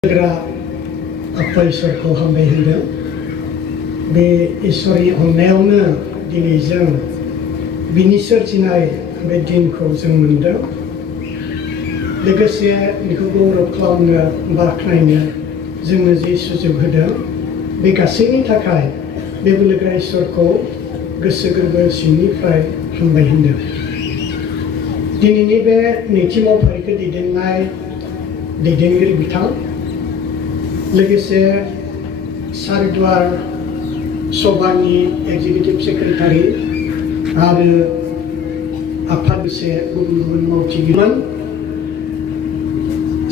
आफा इसोरखौ हामबाय होनदों। बे इसोरनि अननायावनो दिनै जों बिनि सोरजिनाय बे दिनखौ जों मोनदों। लोगोसे बेखौ गौरब खालामनो बाख्नायनो जोंनो जि सुजुग होदों, बे गासैनि थाखाय बे बोलोगोरा इसोरखौ गोसो गोरबो सिंनिफ्राय हामबाय होनदों। दिनैनि बे नैथि मावफारिखौ दैदेनगिरि बिथां, लोगोसे सारिद्वार सभानि एक्जिकिउटिभ सेक्रेटारि आरो आफादसे गुबुन गुबुन मावथिगिरिमोन,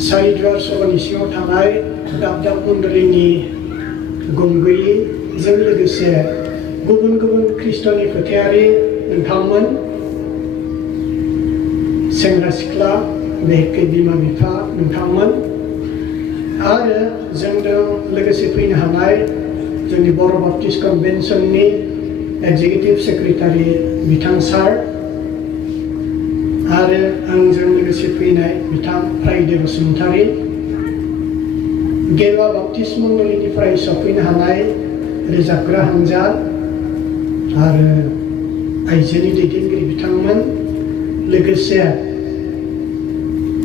सारिद्वार सभानि सिङाव थानाय दाब दाब मण्डलिनि गुनगैयैजों लोगोसे गुबुन गुबुन ख्रिस्ट'नि फोथायारि नोंथांमोन, सेंग्रा सिख्ला, बेहेकै बिमा बिफा नोंथांमोन, आरो जोंजों लोगोसे फैनो हानाय जोंनि बर' बाप्टिस्ट कन्भेन्सननि एक्जिकिउटिभ सेक्रेटारि बिथां सार आरो आंजों लोगोसे फैनाय बिथां फ्राइडे बसुमतारी, गेरुवा बाप्टिस्ट मण्डलिनिफ्राय सफैनो हानाय रोजाबग्रा हानजा आरो आइजोनि दैदेनगिरि बिथांमोन, लोगोसे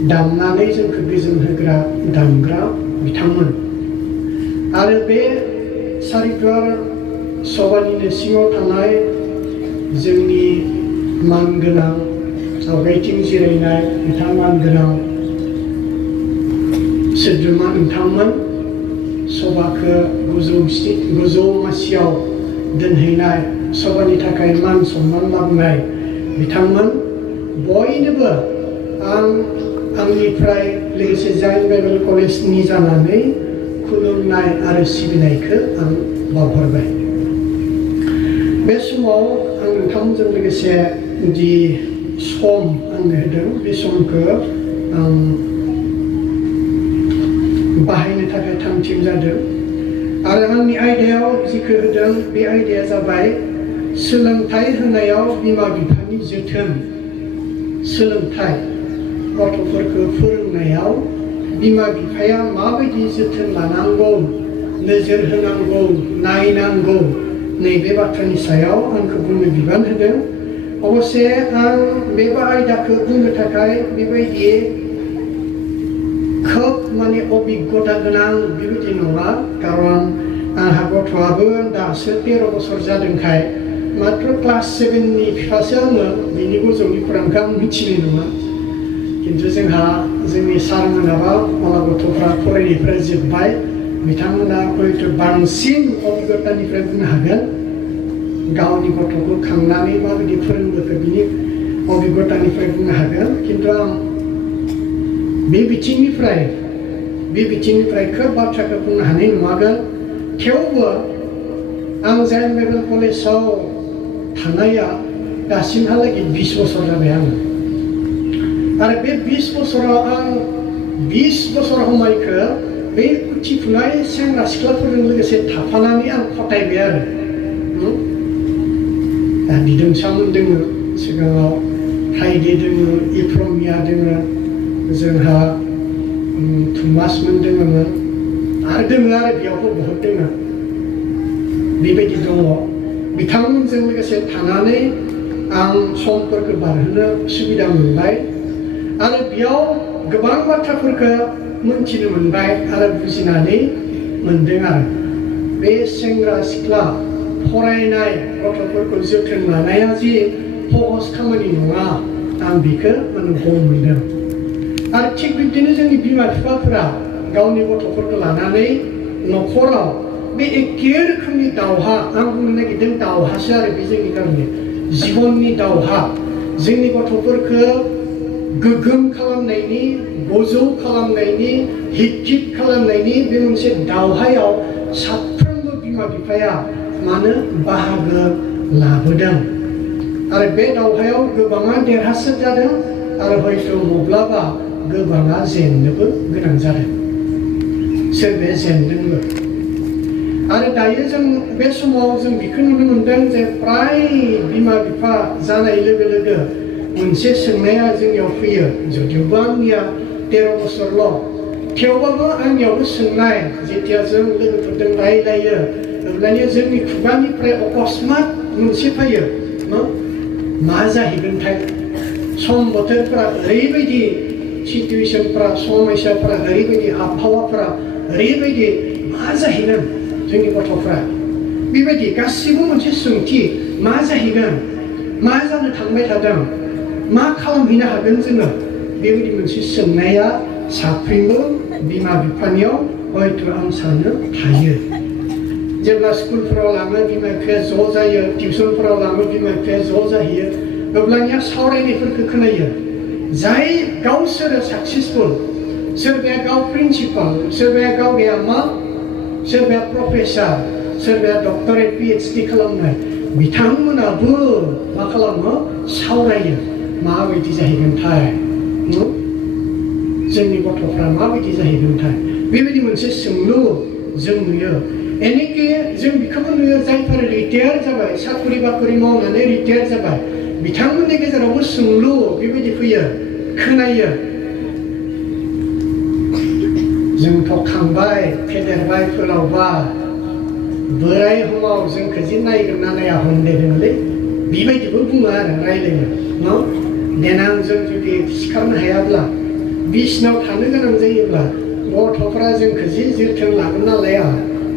दामनानै जोंखौ गोजोन होग्रा दामग्रा बिथांमोन, आरो बे सारिद्वार सभानिनो सिङाव थानाय जोंनि मानगोनां आवगायथिं जिरायनाय बिथां मानगोनां सोद्रोमा नोंथांमोन, सभाखौ गोजौ मासियाव दोनहैनाय, सभानि थाखाय मान सन्मान लाबोनाय बिथांमोन, बयनोबो आंनिफ्राय लोगोसे जाइन बाइबेल कलेजनि जानानै खुलुमनाय आरो सिबिनायखौ आं बावहरबाय। बे समाव आं नोंथांमोनजों लोगोसे जि सम आंनो होदों, बे समखौ आं बाहायनो थाखाय थामथिम जादों आरो आंनि आयदायाव जिखौ होदों बे आयदाया जाबाय सोलोंथाइ होनायाव बिमा बिफानि जोथोन। सोलोंथाइ गथ'फोरखौ फोरोंनायाव बिमा बिफाया माबायदि जोथोन लानांगौ, नोजोर होनांगौ, नायनांगौ, नैबे बाथ्रानि सायाव आंखौ बुंनो बिबान होदों। अबसे आं बे आयदाखौ बुंनो थाखाय बेबायदि खोब अबिगथा गोनां बेबायदि नङा, खारन आंहा गथ'आबो दासो 13 बोसोर जादोंखाय मात्र क्लास 7नि बिफासो आङो, बिनि गोजौनि खौरांखौ आं मिथिनाय नङा। खिन्थु जोंनि सारमोनाबा माला गथ'फ्रा फरायनायफ्रा जोब्बाय, बिथांमोना हयथ' बांसिन अबिगथानिफ्राय बुंनो हागोन, गावनि गथ'खौ खांनानै माबायदि फोरोंबोखो बिनि अबिगथानिफ्राय बुंनो हागोन। खिन्थु आं बे बिथिंनिफ्राय खोब बाथ्राखौ बुंनो हानाय नङागोन। थेवबो आं जाइन बाइबेल कलेजाव थानाया दासिमहालागै 20 बोसोर जाबाय आङो, आरो बे 20 बोसोराव आं 20 बोसोर समायखौ बे उथिफुनाय सेंग्रा सिख्लाफोरजों लोगोसे थाफानानै आं खटायबाय आरो। दा दिदोमसामोन दोङो, सिगाङाव फ्राइडे दोङो, इफ्रमिया दोङो, जोंहा थुमासमोन दोङोमोन, आरो बेयावबो बहुद दोङो। बेबायदि दङ। बिथांमोनजों लोगोसे थानानै आं समफोरखौ बारहोनो सुबिदा मोनबाय आरो बेयाव गोबां बाथ्राफोरखौ मोनथिनो मोनबाय आरो बुजिनानै मोनदों। आरो बे सेंग्रा सिख्ला फरायनाय गथ'फोरखौ जोथोन लानाया जि सहज खामानि नङा, आं बेखौ गम मोनदों। आरो थिग बिब्दिनो जोंनि बिमा बिफाफोरा गावनि गथ'फोरखौ लानानै न'खराव बे एखे रोखोमनि दावहा, आं बुंनो नागिरदों दावहासो आरो बे जोंनि गामिनि जिबननि दावहा, जोंनि गथ'फोरखौ गोग्गोम खालामनायनि, गोजौ खालामनायनि, हिट खालामनायनि बे मोनसे दावहायाव साफ्रोमबो बिमा बिफाया बाहागो लाबोदों। आरो बे दावहायाव गोबाङा देरहासार जादों आरो हयथ' माब्लाबा गोबाङा जेननोबो गोनां जादों, सोरबाया जेनदोंबो। आरो दायो जों बे समाव जों बेखौ नुनो मोनदों जे फ्राय बिमा बिफा जानाय लोगो लोगो मोनसे सोंनाया जोंनियाव फैयो, जुदिबो आंनिया 13 बोसोरल', थेवबाबो आंनियावबो सोंनाय जेथिया जों लोगोफोरजों रायलायो अब्लानिया जोंनि खुगानिफ्राय अकस्मात मोनसे फैयो मा जाहैगोनथाय सम बोथोरफोरा ओरैबायदि सिटुएसनफोरा समस्याफोरा ओरैबायदि आबहावाफोरा ओरैबायदि मा जाहैगोन जोंनि गथ'फ्रा बेबायदि गासिबो मोनसे सोंथि मा जाहैगोन मा जानो थांबाय थादों मा खालामहैनो हागोन जोङो बेबायदि मोनसे सोंनाया साफ्रोमबो बिमा बिफानियाव हयथ' आं सानो थायो जेब्ला स्कुलफोराव लाङो बिमा बिफाया ज' जायो टिउसनफोराव लाङो बिमा बिफाया ज' जाहैयो अब्लानिया सावरायनायफोरखौ खोनायो जाय गावसोरो साक्सेसफुल सोरबाया गाव प्रिन्सिपाल सोरबाया गाव मा सोरबाया प्रफेसार सोरबाया डक्टरेट PhD खालामनाय बिथांमोनाबो मा खालामो सावरायो माबायदि जाहैगोनथाय जोंनि गथ'फ्रा माबायदि जाहैगोनथाय बेबायदि मोनसे सोंलु जों नुयो एनेके जों बेखौबो नुयो जायफोर रिटायार जाबाय साख्रि बाख्रि मावनानै रिटायार जाबाय बिथांमोननि गेजेरावबो सोंलु बेबायदि फैयो खोनायो जोंथ' खांबाय फेदेरबाय फोलावबाय बोराय समाव जोंखौ जि नायगोन ना नाया होनदेरदोंलै बेबायदिबो बुङो आरो रायलायो न' देनां जों जुदि सिखारनो हायाब्ला बिसिनाव थानो गोनां जायोब्ला गथ'फ्रा जोंखौ जि जोथोन लागोन ना लाया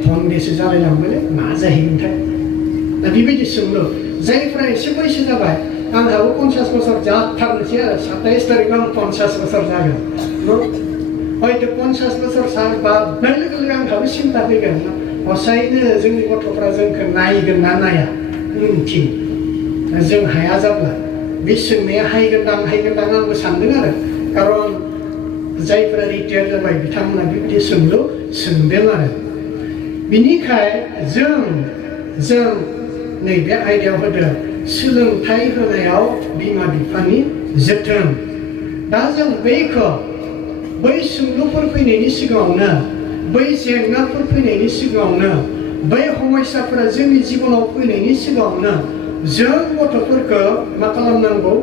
हन्देसो जालायलांबायलै मा जाहैगोनथाय दा बेबायदि सोंलु जायफ्रा एसे बैसो जाबाय आंहाबो 50 बोसोर जाथारनोसै आरो 27 तारिखआव आं 50 बोसोर जागोन हयथ' 50 बोसोर बारनाय लोगो लोगो आंहाबो सिन्ता फैगोन हसायैनो जोंनि गथ'फ्रा जोंखौ नायगोन ना नाया उनथिं जों हाया जाब्ला बे सोंनाया हायगोनदां आंबो सानदों आरो खारन जायफोरा रिटायार जाबाय बिथांमोना बेबायदि सोंलु सोंदों आरो बिनिखाय जों नैबे आयदायाव होदों सोलोंथाइ होनायाव बिमा बिफानि जोथोन दा जों बै सोंलुफोर फैनायनि सिगाङावनो बै जेंनाफोर फैनायनि सिगाङावनो बै समस्याफोरा जोंनि जिबनाव फैनायनि सिगाङावनो जों गथ'फोरखौ मा खालामनांगौ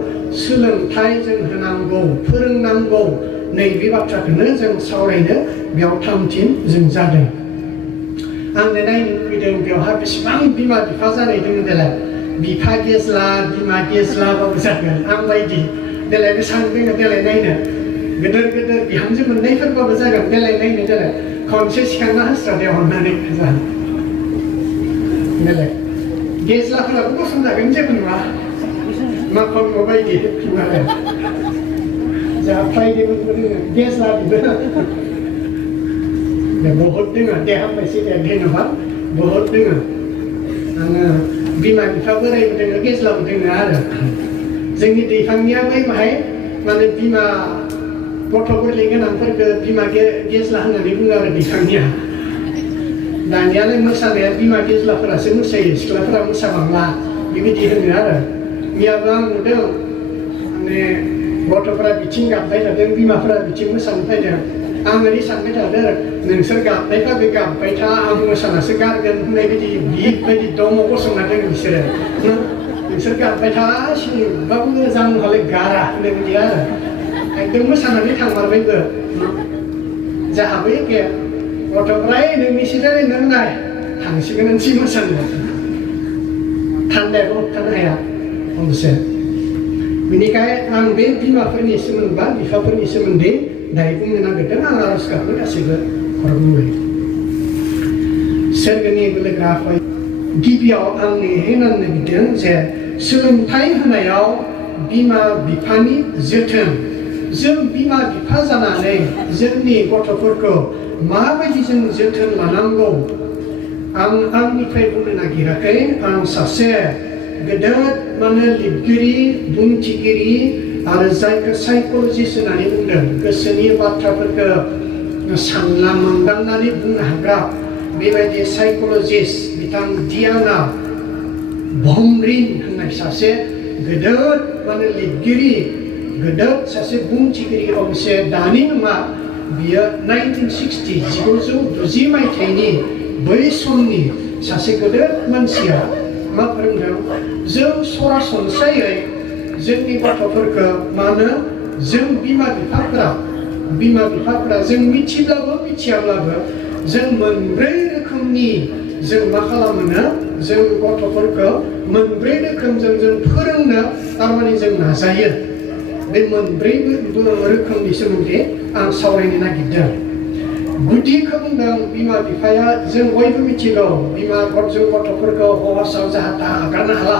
सोलोंथाइ जों होनांगौ फोरोंनांगौ नैबे बाथ्राखौनो जों सावरायनो बेयाव थामथिम जों जादों आंनो नायनो लुबैदों बेवहाय बेसेबां बिमा बिफा जानाय दङ देलाय बिफा गेज्ला बिमा गेज्लाबाबो जागोन आं बायदि देलाय बेसेबां दङ देलाय नायनो गेदेर बिहामजो मोननायफोरबाबो जागोन देलाय नायनो देलाय खनसे सिखांना होस्रादे अननानै जानो देलाय गेज्लाफोराबो गसंजागोन जेबो नङा माखन बायदि जोंहा फ्राइडेबो दङ गेज्ला बिबो बहुत दङ दे हामबायसै दे धन्यबाद बहुत दङ आङो बिमा बिफा बोरायबो दङ गेज्लाबो दङ आरो जोंनि दैफांनिया बै बाहाय माने बिमा गथ' गोरलै गोनांफोरखौ बिमा गेज्ला होननानै बुङो आरो दैफांनिया दानियालाय मोसानाया बिमा गेज्लाफोरासो मोसायो सिख्लाफोरा मोसाबांला बेबायदि होनो आरो मैयाबो आं नुदों माने गथ'फोरा बिथिं गाबबाय थादों बिमाफोरा बिथिं मोसानो फैदों आं ओरै सानबाय थादों नोंसोर गाबनायफ्रा बे गाबबाय था आं मोसानासो गारगोन होननाय बायदि बेबायदि दङ गसंना दङ बिसोरो नोंसोर गाबबाय था सिनिबाबो मोजां हले गारा होननाय बायदि आरो एकदम मोसानानै थांमारबायबो जाहाबो एखे गथ'फ्रा नोंनि सिजारे नों नाय थांसिगोन नोंसि मोसानो थान्दायाबो होबथानो हाया अबसे बेनिखाय आं बे बिमाफोरनि सोमोन्दै बा बिफाफोरनि सोमोन्दै दायो बुंनो नागिरदों आं आरज गाबनो गासैबो हरबुंबाय सोरगोनि बोलोग्रा आफा गिबियाव आं होननो नागिरदों जे सोलोंथाइ होनायाव बिमा बिफानि जोथोन जों बिमा बिफा जानानै जोंनि गथ'फोरखौ माबायदि जों जोथोन लानांगौ आं आंनिफ्राय बुंनो नागिराखै आं सासे गेदेर माने लिरगिरि बुंथिगिरि आरो जायखौ साइक'लजिस्ट होननानै बुंदों गोसोनि बाथ्राफोरखौ सानना मोनदांनानै बुंनो हाग्रा बेबायदि साइक'लजिस्ट बिथां डियाना भमरिन होननाय सासे गेदेर माने लिरगिरि गेदेर सासे बुंथिगिरि अबसे दानि नङा बियो 1960 मायथाइनि बै समनि सासे गेदेर मानसिया मा फोरोंदों जों सरासनस्रायै जोंनि गथ'फोरखौ मानो जों बिमा बिफाफोरा बिमा बिफाफोरा जों मिथिब्लाबो मिथियाब्लाबो जों मोनब्रै रोखोमनि जों मा खालामो जों गथ'फोरखौ मोनब्रै रोखोमजों जों फोरोंनो थारमाने जों नाजायो बे मोनब्रै रोखोमनि सोमोन्दै आं सावरायनो नागिरदों गुदिखौ बुंदों बिमा बिफाया जों बयबो मिथिगौ जों गथ'फोरखौ हौवासाव जाहा ताहा आगारनो हाला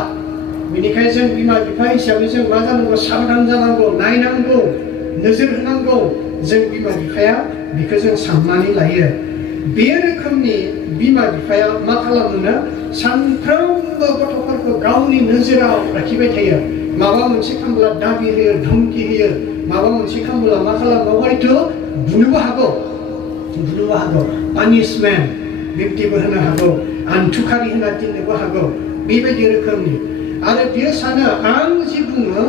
बेनिखायनो जों बिमा बिफा हिसाबै जों मा जानांगौ साबधान जानांगौ नायनांगौ नोजोर होनांगौ जों बिमा बिफाया बेखौ जों साननानै लायो बे रोखोमनि बिमा बिफाया मा खालामो सानफ्रोमबो गथ'फोरखौ गावनि नोजोराव लाखिबाय थायो माबा मोनसे खालामब्ला दाबि होयो धमकी होयो माबा मोनसे खालामब्ला मा खालामो हयथ' बुनोबो हागौ पानिशमेन्ट बिब्दिबो होनो हागौ आन्थुखारि होना दोननोबो हागौ बेबायदि रोखोमनि आरो बियो सानो आं जि बुङो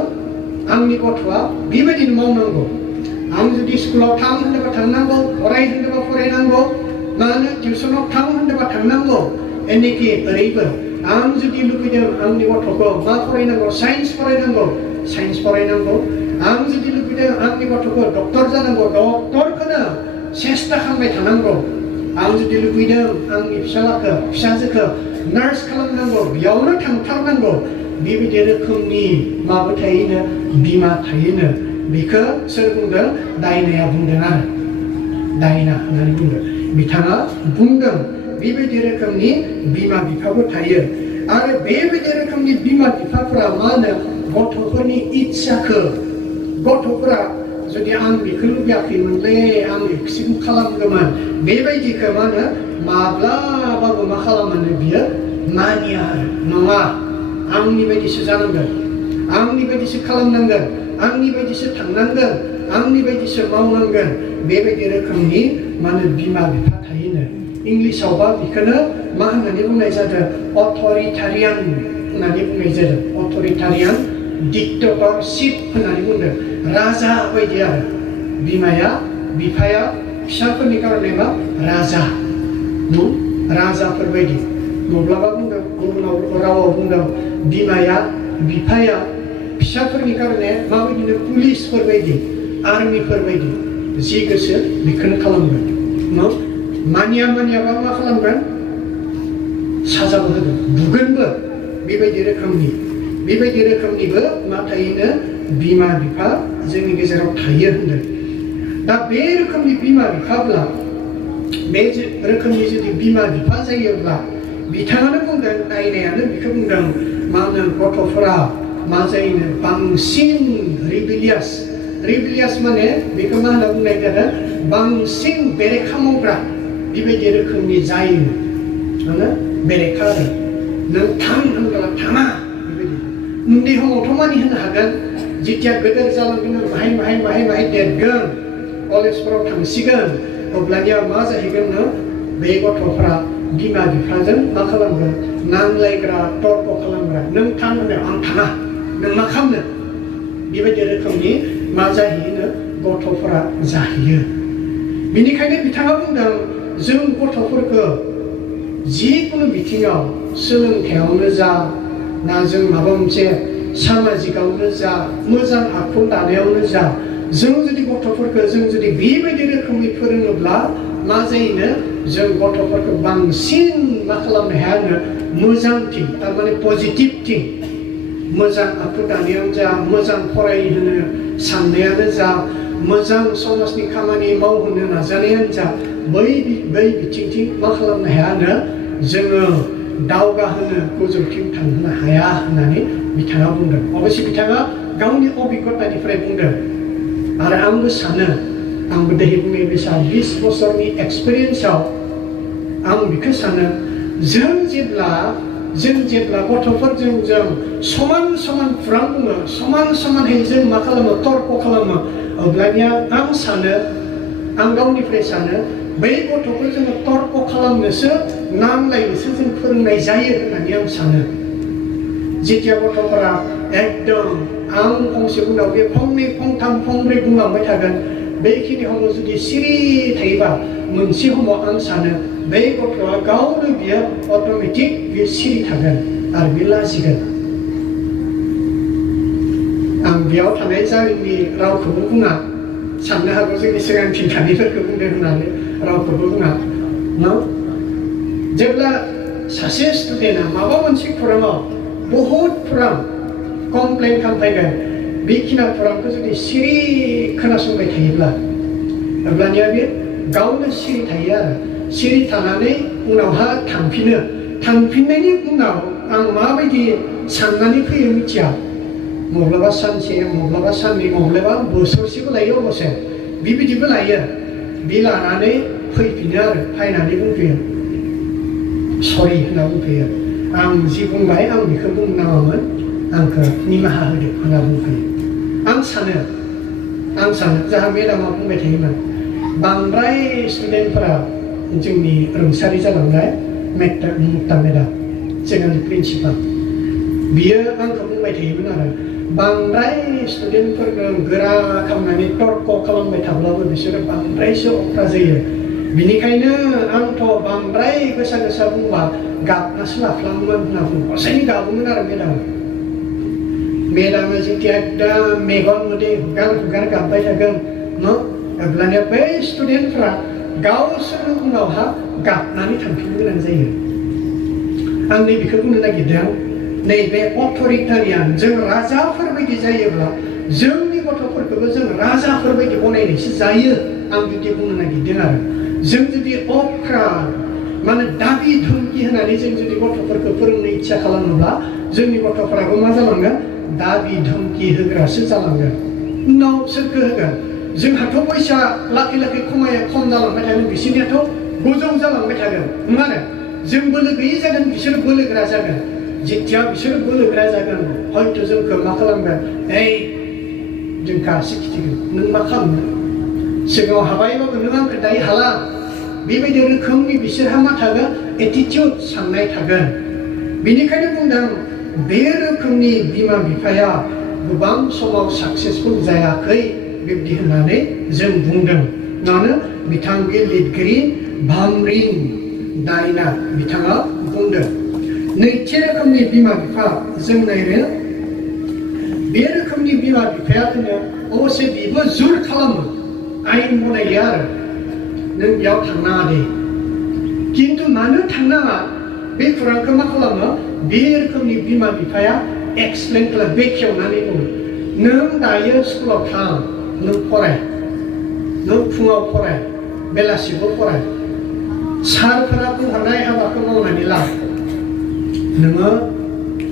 आंनि गथ'आ बेबायदिनो मावनांगौ आं जुदि स्कुलाव थां होनोबा थांनांगौ फराय होनोबा फरायनांगौ मा होनो टिउसनाव थां होनोबा थांनांगौ एनेखि ओरैबो आं जुदि लुबैदों आंनि गथ'खौ मा फरायनांगौ साइन्स फरायनांगौ आं जुदि लुबैदों आंनि गथ'खौ डक्टर जानांगौ डक्टरखौनो सेस्था खालामबाय थानांगौ आं जुदि लुबैदों आंनि फिसाजोखौ नार्स खालामनांगौ बेयावनो थांथारनांगौ बेबायदि रोखोमनि माबा थायोनो बिमा थायोनो बेखौ सोर बुंदों दायनाया बुंदों आरो दायना होननानै बुंदों बिथाङा बुंदों बेबायदि रोखोमनि बिमा बिफाबो थायो आरो बेबायदि रोखोमनि बिमा बिफाफोरा मा होनो गथ'फोरनि इच्छाखौ गथ'फोरा जुदि आं बेखौ लुबैयाखैमोनलै आं बेखौ खालामगौमोन बेबायदिखौ मा होनो माब्लाबाबो मा खालामो बियो मानिया आरो नङा आंनि बायदिसो जानांगोन आंनि बायदिसो खालामनांगोन आंनि बायदिसो थांनांगोन आंनि बायदिसो मावनांगोन बेबायदि रोखोमनि मा होनो बिमा बिफा थायोनो इंलिसावबा बेखौनो मा होननानै बुंनाय जादों अथ'रिटारियान होननानै बुंनाय जादों अथ'रिटारियान डिक्टेटरशिप होननानै बुंदों राजा बायदि आरो बिफाया फिसाफोरनि कारणे मा राजा राजाफोर बायदि माब्लाबा बुंदों गुबुन रावाव बुंदों बिफाया फिसाफोरनि कारणे माबायदिनो पुलिसफोर बायदि आर्मिफोर बायदि जि गोसो बेखौनो खालामगोन मानियाबा मा खालामगोन साजाबो होगोन बुगोनबो बेबायदि रोखोमनिबो मा थायोनो बिमा बिफा जोंनि गेजेराव थायो होनदों दा बे रोखोमनि बिमा बिफाब्ला बे रोखोमनि जुदि बिमा बिफा जायोब्ला बिथाङानो बुंदों दायनायानो बेखौ बुंदों मा होनो गथ'फोरा मा जायोनो बांसिन रिबिलियास माने बेखौ मा होनना बुंनाय जादों बांसिन बेरेखा मावग्रा बेबायदि रोखोमनि जायो माने बेरेखा आरो नों थां होनब्ला थाङा बेबायदि उन्दै समावथ' मानि होनो हागोन जेथिया गेदेर जालांगोन बाहाय देरगोन कलेजफोराव थांसिगोन अब्लानिया मा जाहैगोन बे गथ'फ्रा बिमा बिफाजों मा खालामगोन नांलायग्रा तर्क खालामग्रा नों थां होनो आं थाङा नों मा खालामनो बेबायदि रोखोमनि मा जाहैयो गथ'फोरा जाहैयो बेनिखायनो बिथाङा बुंदों जों गथ'फोरखौ जिखुनु बिथिङाव सोलोंथायावनो जा ना जों माबा मोनसे सामाजिकआवनो जा मोजां आखु दानायावनो जा जों जुदि गथ'फोरखौ जों जुदि बेबायदि रोखोमै फोरोङोब्ला मा जायोनो जों गथ'फोरखौ बांसिन मा खालामनो हाया मोजांथिं थारमाने पजिटिभथिं मोजां आखु दानायानो जा मोजां फरायहोनो साननायानो जा मोजां समाजनि खामानि मावहोनो नाजानायानो जा बै बिथिंथिं मा खालामनो हाया जोङो दावगाहोनो गोजौथिं थांहोनो हाया होननानै बिथाङा बुंदों अबयसे बिथाङा गावनि अभिज्ञतानिफ्राय बुंदों आरो आंबो सानो आंबो दायो बुंनाय बायसा 20 बोसोरनि एक्सपिरियेन्सआव आं बेखौ सानो जों जेब्ला गथ'फोरजों जों समान खुरां बुङो समानहै जों मा खालामो तर्क खालामो अब्लानिया आं गावनिफ्राय सानो बै गथ'खौ जोङो तर्क खालामनोसो नांलायनोसो जों फोरोंनाय जायो होननानै आं सानो जेथिया गथ'फोरा एकदम आं फंसे उनाव बे फंनै फंथाम फंब्रै बुंलांबाय थागोन बेखिनि समाव जुदि सिरि थायोबा मोनसे समाव आं सानो बै गथ'आ गावनो बियो अट'मेटिक बियो सिरि थागोन आरो बे लाजिगोन आं बेयाव थानाय जायनि रावखौबो बुङा साननो हागौ जोंनि सिगांथिं थानायफोरखौ बुंदों होननानै रावखौबो बुङा जेब्ला सासे स्टुडेन्टआ माबा मोनसे खौराङाव बहुद खौरां कमप्लेन खालामफैगोन बेखिना खौरांखौ जुदि सिरि खोनासंबाय थायोब्ला अब्लानिया बे गावनो सिरि थायो आरो सिरि थानानै उनावहा थांफिननायनि उनाव आं माबायदि साननानै फैयो मिथिया माब्लाबा सानसे माब्लाबा साननै माब्लाबा बोसोरसेबो लायो अबसे बेबायदिबो लायो बे लानानै फैफिनो आरो फैनानै बुंफैयो सरि होनना बुंफैयो आं जि बुंबाय आं बेखौ बुंनो नाङामोन आंखौ निमाहा होदो होनना बुंफैयो आं सानो जाहा मेडामा बुंबाय थायोमोन बांद्राय स्टुडेन्टफोरा जोंनि रुंसारि जालांनाय मुक्ता मेडाम जोंनि प्रिन्सिपाल बियो आंखौ बुंबाय थायोमोन आरो बांद्राय स्टुडेन्टफोरखौ गोरा खालामनानै तर्क खालामबाय थाब्लाबो बिसोरो बांद्रायसो अख्रा जायो बिनिखायनो आंथ' बांद्राय गोसा गोसा बुंबा गाबनासो लाफ्लाङोमोन होनना बुङो हसायनि गाबोमोन आरो मेडामा जेथिया एकदम मेगन मोदै हुगार गाबबाय थागोन अब्लानिया बै स्टुडेन्टफ्रा गावसोरनो उनावहा गाबनानै थांफिननो गोनां जायो आं नैबेखौ बुंनो नागिरदों नैबे अथ'रिटारियान जों राजाफोर बायदि जायोब्ला जोंनि गथ'फोरखौबो जों राजाफोर बायदि बनायनायसो जायो आं बिदि बुंनो नागिरदों आरो जों जुदि अख्रा माने दाबि धमकि होनानै जों जुदि गथ'फोरखौ फोरोंनो इच्छा खालामोब्ला जोंनि गथ'फोराबो मा जालांगोन दाबि धमकि होग्रासो जालांगोन उनाव सोरखौ होगोन जोंहाथ' फैसा लाखै खम जालांबाय थागोन बिसोरनियाथ' गोजौ जालांबाय थागोन नङा आरो जों बोलो गैयि जागोन बिसोर बोलोग्रा जागोन जेथिया बिसोर बोलोग्रा जागोन हयथ' जोंखौ मा खालामगोन जोंखौ आसि खिथिगोन नों मा खालामनो सिगाङाव हाबायबाबो नों आंखौ दायो हाला बेबायदि रोखोमनि बिसोरहा मा थागोन एटिटिउड साननाय थागोन बेनिखायनो बुंदों बे रोखोमनि बिमा बिफाया गोबां समाव साक्सेसफुल जायाखै बिब्दि होननानै जों बुंदों मानो बिथां बे लिरगिरि भामरिं दायना बिथाङा बुंदों नैथि रोखोमनि बिमा बिफा जों नायनो बे रोखोमनि बिमा बिफाया जोङो अबसे बेबो जुर खालामो आयेन बनायो आरो नों बेयाव थांनाङा दे खिन्थु मानो थांनाङा बे खौरांखौ मा खालामो बे रोखोमनि बिमा बिफाया एक्सप्लेन खालाम बेखेवनानै बुङो नों दायो स्कुलाव थां नों फराय नों फुङाव फराय बेलासिबो फराय सारफोरा बुंहरनाय हाबाखौ मावनानै ला नोङो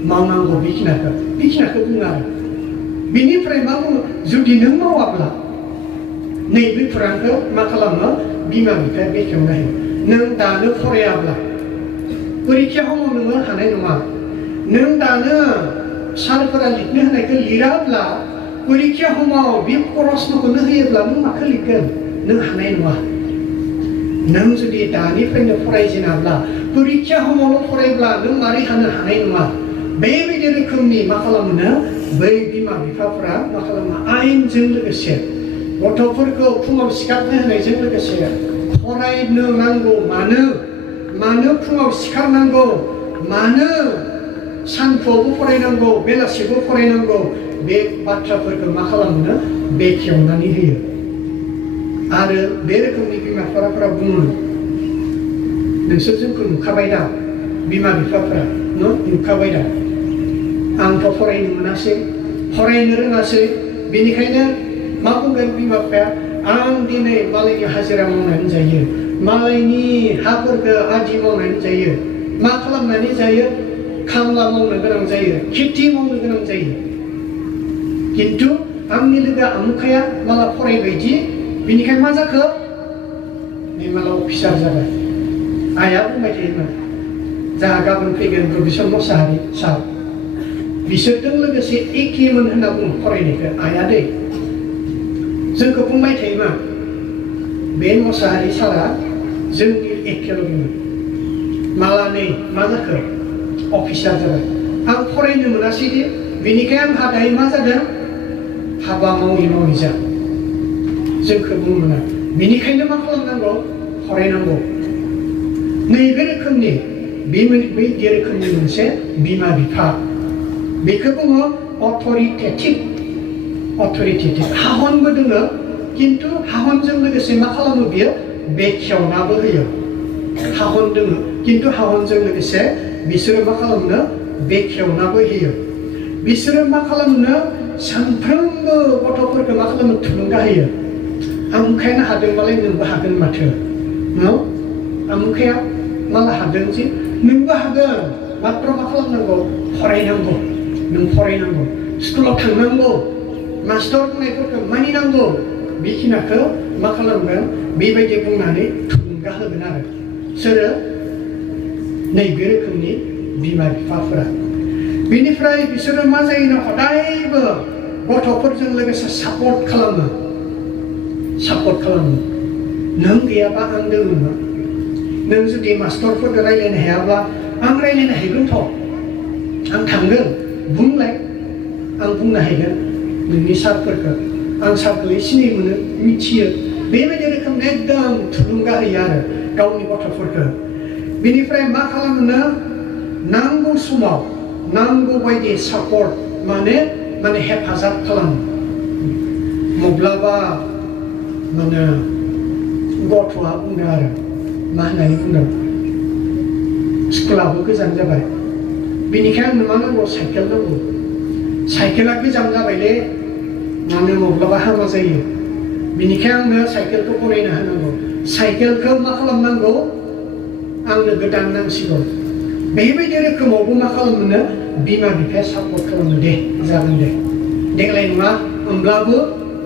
मावनांगौ बेखिनिखौ बुङो आरो बिनिफ्राय मा बुङो जुदि नों मावाब्ला नैबे खौरांखौ मा खालामो बिमा बिफाया बेखेवना होयो नों दानो फरायाब्ला परिक्षा समाव नोङो हानाय नङा नों दानो सारफोरा लिरनो होनायखौ लिराब्ला परिक्षा समाव बे प्रश्नखौनो होयोब्ला नों माखौ लिरगोन नों हानाय नङा नों जुदि दानिफ्रायनो फरायजेनाब्ला परिक्षा समावल' फरायब्ला नों मारै हानाय नङा बेबायदि रोखोमनि मा खालामो बै बिमा बिफाफोरा मा खालामो आयेनजों लोगोसे गथ'फोरखौ फुङाव सिखारनो होनायजों लोगोसे फरायनो नांगौ मानो फुङाव सिखारनांगौ मानो सानफुआवबो फरायनांगौ बेलासिबो फरायनांगौ बे बाथ्राफोरखौ मा खालामो बेखेवनानै होयो आरो बे रोखोमनि बिमा बिफाफोरा बुङो नोंसोर जोंखौ नुखाबाय दा बिमा बिफाफोरा नुखाबाय दा आंथ' फरायनो मोनासै फरायनो रोङासै बेनिखायनो मा बुंगोन बिमा बिफाया आं दिनै मालायनि हाजिरा मावनानै जायो मालायनि हाफोरखौ आदि मावनानै जायो मा खालामनानै जायो खामला मावनो गोनां जायो खेथि मावनो गोनां जायो खिन्थु आंनि लोगो आमुखाया माला फरायबायदि बिनिखायनो मा जाखो नै माला अफिसार जाबाय आइया बुंबाय थायोमोन जाहा गाबोन फैगोन रबिसन मोसाहारि सार बिसोरजों लोगोसे एखेमोन होनना बुङो फरायनायखौ आइया दै जोंखौ बुंबाय थायोमोन बे मोसाहारि सारा जोंनि एखेल'मोन माला नै मा जाखो अफिसार जाबाय आं फरायनो मोनासै दे बेनिखायनो आंहा दायो मा जादों हाबा मावै जा जोंखौ बुङोमोन बेनिखायनो मा खालामनांगौ फरायनांगौ नैबे रोखोमनि बे रोखोमनि मोनसे बिमा बिफा बेखौ बुङो अथरिटेटिभ हाहनबो दोङो खिन्थु हाहनजों लोगोसे मा खालामो बियो बेखेवनाबो होयो हाहन दोङो खिन्थु हाहनजों लोगोसे बिसोरो मा खालामनो बेखेवनाबो होयो बिसोरो मा खालामनो सानफ्रोमबो गथ'फोरखौ मा खालामनो थुलुंगा होयो आमुखायानो हादोंबालाय नोंबो हागोन माथो न' आमुखाया माला हादों जे नोंबो हागोन मात्र मा खालामनांगौ फरायनांगौ नों फरायनांगौ स्कुलाव थांनांगौ मास्टर बुंनायफोरखौ मानिनांगौ बेखिनिखौ मा खालामगोन बेबायदि बुंनानै थुलुंगा होगोन आरो सोरो नैबे रोखोमनि बिमा बिफाफोरा बेनिफ्राय बिसोरो मा जायो हदायबो गथ'फोरजों लोगोसे सापर्ट खालामो नों गैयाबा आं दोङो नों जुदि मास्टरफोरजों रायज्लायनो हायाब्ला आं रायज्लायनो हागोनथ' आं थांगोन बुंलाय आं बुंनो हागोन नोंनि सारफोरखौ आं सारखौ सिनाय मोनो मिथियो बेबायदि रोखोमनि एकदम थुलुंगा होयो आरो गावनि गथ'फोरखौ बेनिफ्राय मा खालामनो नांगौ समाव नांगौ बायदि सापर्ट माने हेफाजाब खालामो माब्लाबा माने गथ'आ बुंदों आरो मा होननानै बुंदों स्कुलाबो गोजान जाबाय बेनिखायनो आंनो मा नांगौ साइकेल नांगौ साइकेला गोजान जाबायलै मानो माब्लाबा हामा जायो बेनिखायनो आंनो साइकेलखौ बनायना होनांगौ साइकेलखौ मा खालामनांगौ आंनो गोदान नांसिगौ बेबायदि रोखोमावबो मा खालामनो बिमा बिफाया सापर्ट खालामो दे जागोन दे देग्लाय नङा होमब्लाबो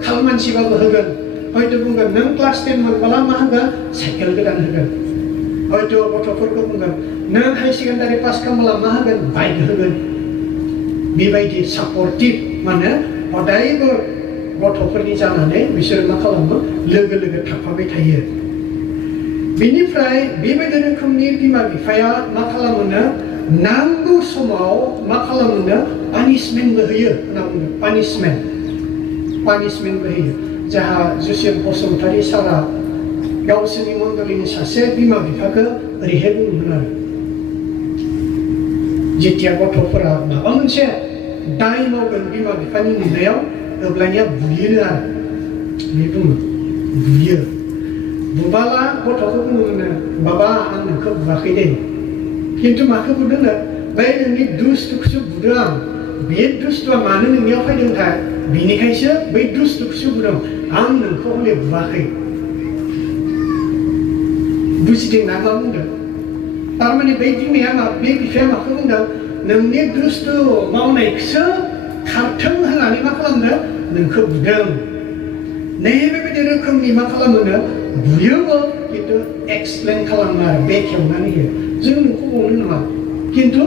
खाल मानसिबाबो होगोन हयथ' बुंगोन नों क्लास 10 मोनबोला मा होगोन साइकेल गोदान होगोन हयथ' गथ'फोरखौ बुंगोन नों हाई सेकेन्डारि पास खालामब्ला मा होगोन बाइक होगोन बेबायदि सापर्टिभ माने हदायबो गथ'फोरनि जानानै बिसोर मा खालामो लोगो थाफाबाय थायो बेनिफ्राय बेबायदि रोखोमनि बिमा बिफाया मा खालामोनो नांगौ समाव मा खालामोनो पानिशमेन्टबो होयो होनना बुङो पानिशमेन्टबो होयो जाहा जुसेफ बसुमतारी सारा गावसोरनि मण्डलिनि सासे बिमा बिफाखौ ओरैहाय बुङोमोन आरो जेथिया गथ'फोरा माबा मोनसे दाय मावगोन बिमा बिफानि नुनायाव अब्लानिया बुयोनो आरो बे बुङो बुयो बुबाला गथ'खौ बुङोनो बाबा आं नोंखौ बुवाखै दे खिन्थु माखौ बुदोंनो बै नोंनि दुस्थुखौसो बुदों आं बे दुस्थुआ मानो नोंनियाव फैदोंथाय बेनिखायसो बै दुस्थुखौसो बुदों आं नोंखौ हले बुवाखै बुजिदों ना मा बुंदों थारमाने बै बिमाया बे बिफाया माखौ बुंदों नोंनि दुस्थु मावनायखौसो खारथों होननानै मा खालामदों नोंखौ बुदों नैबेबायदि रोखोमनि मा खालामोनो बुयोबो खिन्थु एक्सप्लेन खालामो आरो बेखेवनानै होयो जों नोंखौ बुंनो नङा खिन्थु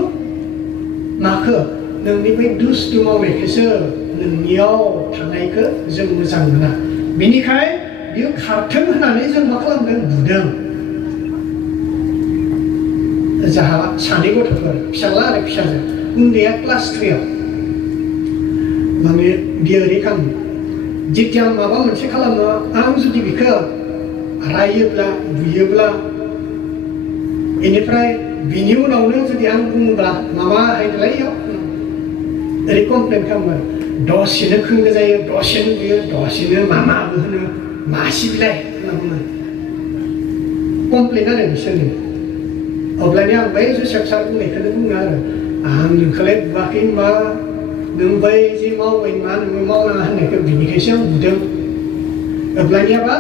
माखौ नोंनि बै दुस्थु मावनायखौसो नोंनियाव थानायखौ जों मोजां मोना बेनिखाय बियो खारथों होननानै जों मा खालामदों बुदों जाहा सानै गथ'फोर फिसाला आरो फिसाजो उन्दैया क्लास 3 माने बियो ओरै खालामो जेथिया माबा मोनसे खालामो आं जुदि बिखौ रायोब्ला बुयोब्ला बेनिफ्राय बिनि उनावनो जुदि आं बुङोब्ला माबा हायदोलाय ओरै कमप्लेन खालामो दसेनो खोंगो जायो दसेनो बुयो दसेनो मामाबो होनो मासि बिलाइ होनना बुङो कमप्लेन आरो बिसोरनि अब्लानिया आं बै जुसेफ सार बुंनायखौनो बुङो आरो आं नोंखौलाय बुवाखै होनबा नों बै जे मावबाय मा नोङो मावनाङा होननायखौ बिनिखायसो आं बुदों अब्लानियाबा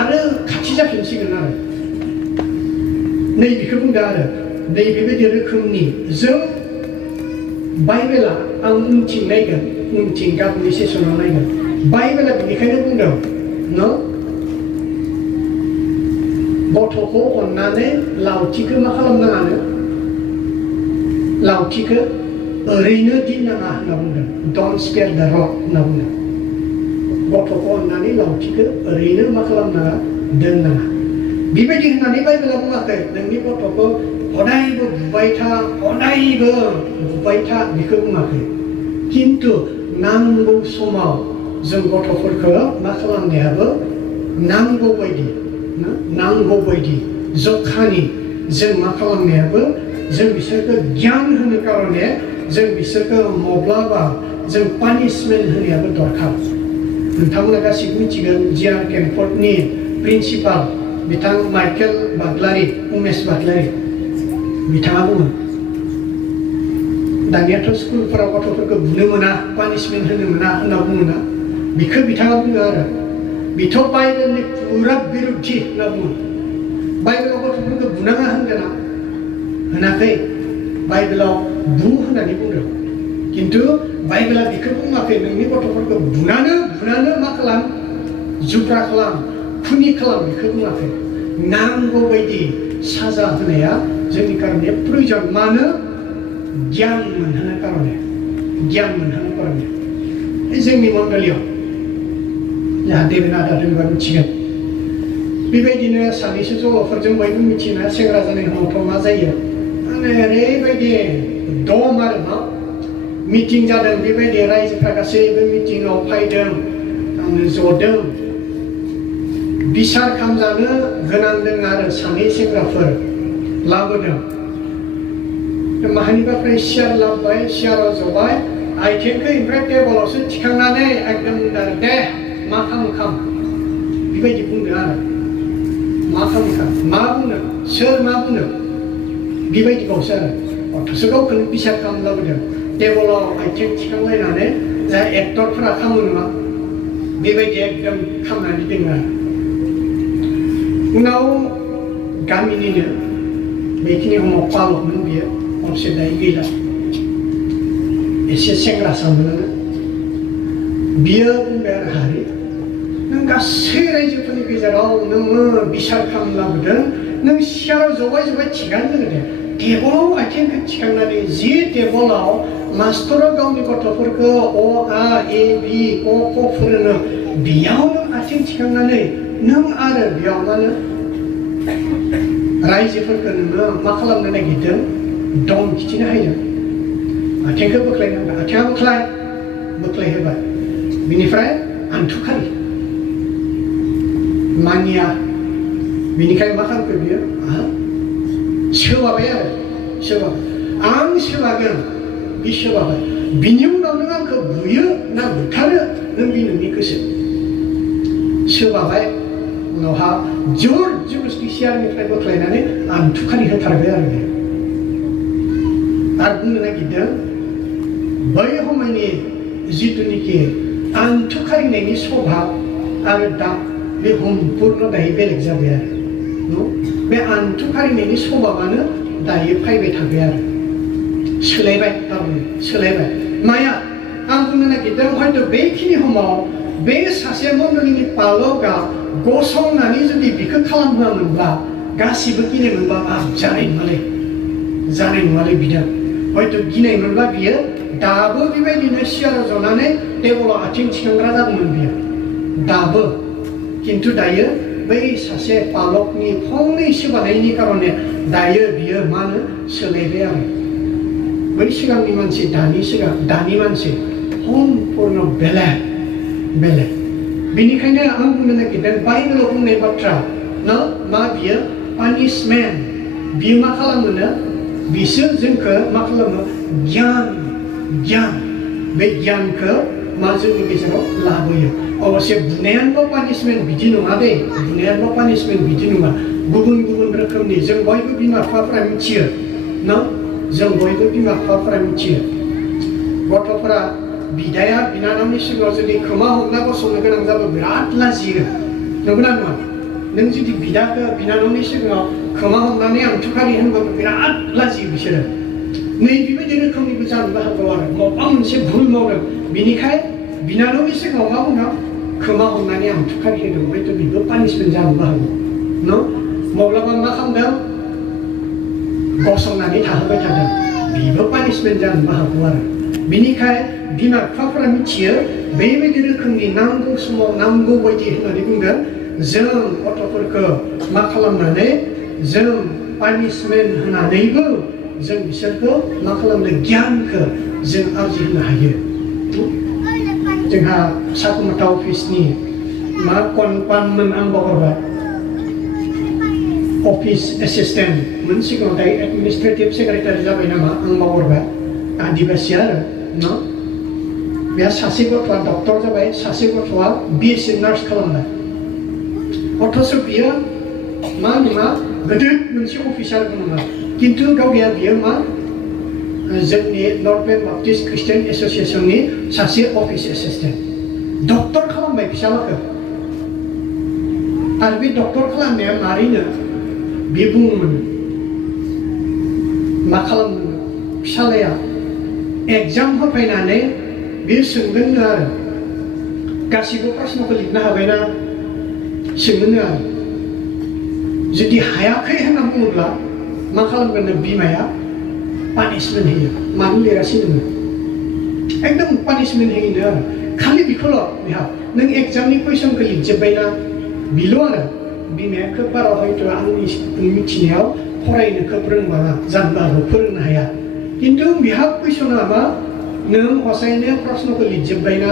आरो खाथि जाफिनसिगोन आरो नैबेखौ बुंदों आरो नैबेबायदि रोखोमनि जों बाइबेला आं उनथिं नायगोन उनथिं गाबोननि सेसनाव नायगोन बाइबेला बेनिखायनो बुंदों न गथ'खौ अननानै लावथिखौ मा खालामनाङानो लावथिखौ ओरैनो दोननाङा होनना बुंदों डन्ट स्पेयर द रड होनना बुंदों गथ'खौ अननानै लावथिखौ ओरैनो मा खालामनाङा दोननाङा बेबायदि होननानै बाइबेला बुङाखै नोंनि गथ'खौ हदायबो बुबाय था बेखौ बुङाखै खिन्थु नांगौ समाव जों गथ'फोरखौ मा खालामनायाबो नांगौ बायदि जखानि जों मा खालामनायाबो जों बिसोरखौ गियान होनो कारणे जों बिसोरखौ माब्लाबा जों पानिशमेन्ट होनायाबो दरखार नोंथांमोना गासिबो मिथिगोन जिआर केम्पनि प्रिन्सिपाल बिथां माइकेल बाग्लारि उमेश बाग्लारि बिथाङा बुङो दानियाथ' स्कुलफोराव गथ'फोरखौ बुनो मोना पानिशमेन्ट होनो मोना होनना बुङोना बिखौ बिथाङा बुङो आरो बिथ' बाइबेलनि पुरा बिरुद्धि होनना बुङो बाइबेलाव गथ'फोरखौ बुनाङा होनगोना होनाखै बाइबेलाव बु होननानै बुंदों किन्तु बाइबेला बिखौ बुङाखै नोंनि गथ'फोरखौ बुनानो मा खालाम जुब्रा खालाम खुनि खालाम बिखौ बुङाखै नांगौ बायदि साजा होनाया जोंनि कारणे प्रयोजन मानो गियान मोनहोनो कारणे जोंनि मण्डलियाव जोंहा देबेन आदा दोंबा मिथिगोन बेबायदिनो सानैसो जल'फोरजों बयबो मिथियोना सेंग्रा जानाय समावथ' मा जायो माने ओरैबायदि दम आरो मा मिटिं जादों बेबायदि रायजोफ्रा गासैबो मिटिङाव फैदों जदों बिसार खालामजानो गोनां दं आरो सानै सेंग्राफोर लाबोदों माहानिबाफ्राय सियार लाबोबाय सियाराव जबाय आइथिंखौ ओमफ्राय टेबोलावसो थिखांनानै एकदम दे मा खाम बेबायदि बुंदों आरो मा बुंनो सोर मा बुंनो बेबायदिबावसो आरो अथ'स' गावखौनो बिसार खालाम लाबोदों टेबोलाव आइथिं थिखांलायनानै जा एक्टरफोरा खामो नङा बेबायदि एकदम खालामनानै दङ आरो उनाव गामिनिनो बेखिनि समाव पालकमोन बियो अबसे दायो गैला एसे सेंग्रा सानमोनानो बियो बुंबाय आरो हारि नों गासै रायजोफोरनि गेजेराव नोङो बिसार खालाम लाबोदों नों सियाराव जबाय थिगानो दङ दे टेबोलाव आथिंखौ थिखांनानै जि टेबोलाव मास्टरा गावनि गथ'फोरखौ अ आ ए बि क ख फोरोङो बेयाव नों आथिं थिखांनानै नों आरो बेयाव मानो रायजोफोरखौ नोङो मा खालामनो नागिरदों दम खिथिनो हायदों आथिंखौ बोख्लायनांगौ आथिङा बोख्लायहोबाय बिनिफ्राय आन्थुखारि मानिया बिनिखाय मा खालामखो बियो सोबाबाय आरो आं सोबागोन बि सोबाबाय बिनि उनाव नों आंखौ बुयो ना बुथारो नों बि नोंनि गोसो सोबाबाय उनावहा जोर जबरदस्ति सियारनिफ्राय बोख्लायनानै आन्थुखारि होथारबाय आरो बे आरो बुंनो नागिरदों बै समायनि जिथुनिखि आन्थुखारिनायनि स्वभाब आरो दा बे सम्पुर्ण दायो बेलेग जाबाय आरो बे आन्थुखारिनायनि स्वभाबानो दायो फैबाय थाबाय आरो सोलायबाय माया आं बुंनो नागिरदों हयथ' बेखिनि समाव बे सासे मण्डलिनि पालकआ गसंनानै जुदि बिखौ खालामहोआमोनब्ला गासिबो गिनायमोनबा जानाय नङालै बिदों हयथ' गिनायमोनब्ला बियो दाबो बेबायदिनो सियाराव जनानै टेबोलाव आथिं थिखांग्रा जादोंमोन बियो दाबो किन्तु दायो बै सासे पालकनि फंनैसो बानायनि कारणे दायो बियो मा होनो सोलायबाय आरो बै सिगांनि मानसि दानि मानसि सम्पुर्ण बेलेग बेनिखायनो आं बुंनो नागिरदों बाइबेलाव बुंनाय बाथ्रा ना मा बियो पानिशमेन्ट बियो मा खालामोनो बिसोर जोंखौ मा खालामो गियान बे गियानखौ मा जोंनि गेजेराव लाबोयो अबसे बुनायानोल' पानिशमेन्ट बिदि नङा दे बुनायानोल' पानिशमेन्ट बिदि नङा गुबुन रोखोमनि जों बयबो बिमा बिफाफोरा मिथियो ना जों बयबो बिमा बिफाफोरा मिथियो गथ'फोरा बिदाया बिनानावनि सिगाङाव जुदि खोमा हमना गसंनो गोनां जाबा बिराद लाजियो नंगौना नङा नों जुदि बिनानावनि सिगाङाव खोमा हमनानै आन्थुखारि होनबाबो बिराद लाजियो बिसोरो नै बेबायदि रोखोमनिबो जानोबो हागौ आरो माबा मोनसे भुल मावदों बिनिखाय बिनानावनि सिगाङाव मा बुङो खोमा हमनानै आन्थुखारि होदों हयथ' बेबो पानिशमेन्ट जानोबो हागौ न माब्लाबा मा खालामदों गसंनानै थाहोबाय थादों बेबो पानिशमेन्ट जानोबो हागौ आरो बिनिखाय बिमा बिफाफोरा मिथियो बेबायदि रोखोमनि नांगौ समाव नांगौ बायदि होननानै बुंदों जों गथ'फोरखौ मा खालामनानै जों पानिशमेन्ट होनानैबो जों बिसोरखौ मा खालामनो गियानखौ जों आरजिहोनो हायो जोंहा साकुमाथा अफिसनि मा कनपानमोन आं बावगारबाय अफिस एसिस्टेन्ट मोन सिगाङाव दायो एडमिनिस्ट्रेटिभ सेक्रेटारि जाबाय नामा आं बावगारबाय आदिबासि आरो न बेहा सासे गथ'आ डक्टर जाबाय सासे गथ'आ BSc नार्स खालामबाय अथ'स बियो मा नङा गिदिर मोनसे अफिसारबो नङा किन्तु गावनिया बियो मा जोंनि नर्थ बेंक बाप्टिस्ट ख्रिस्टियान एस'सिएशननि सासे अफिस एसिस्टेन्ट डक्टर खालामबाय फिसालाखौ आरो बे डक्टर खालामनाया मारैनो बे बुङोमोन मा खालामनो फिसालाया एग्जाम होफैनानै बे सोंगोननो आरो गासिबो प्रश्नखौ लिरनो हाबायना सोंगोननो आरो जुदि हायाखै होनना बुङोब्ला मा खालामगोननो बिमाया पानिशमेन्ट होयो मानो लिरासै नोङो एकदम पानिशमेन्ट होयोनो आरो खालि बेखौल' बेहा नों एग्जामनि कुइसनखौ लिरजोब्बायना बेल' आरो बिमाया खोब बारा हयथ' आंनि मिथिनायाव फरायनो खोब रोंबाङा जानो हागौ फोरोंनो हाया किन्तु बेहा कुइसना मा नों हसायैनो प्रश्नखौ लिरजोब्बायना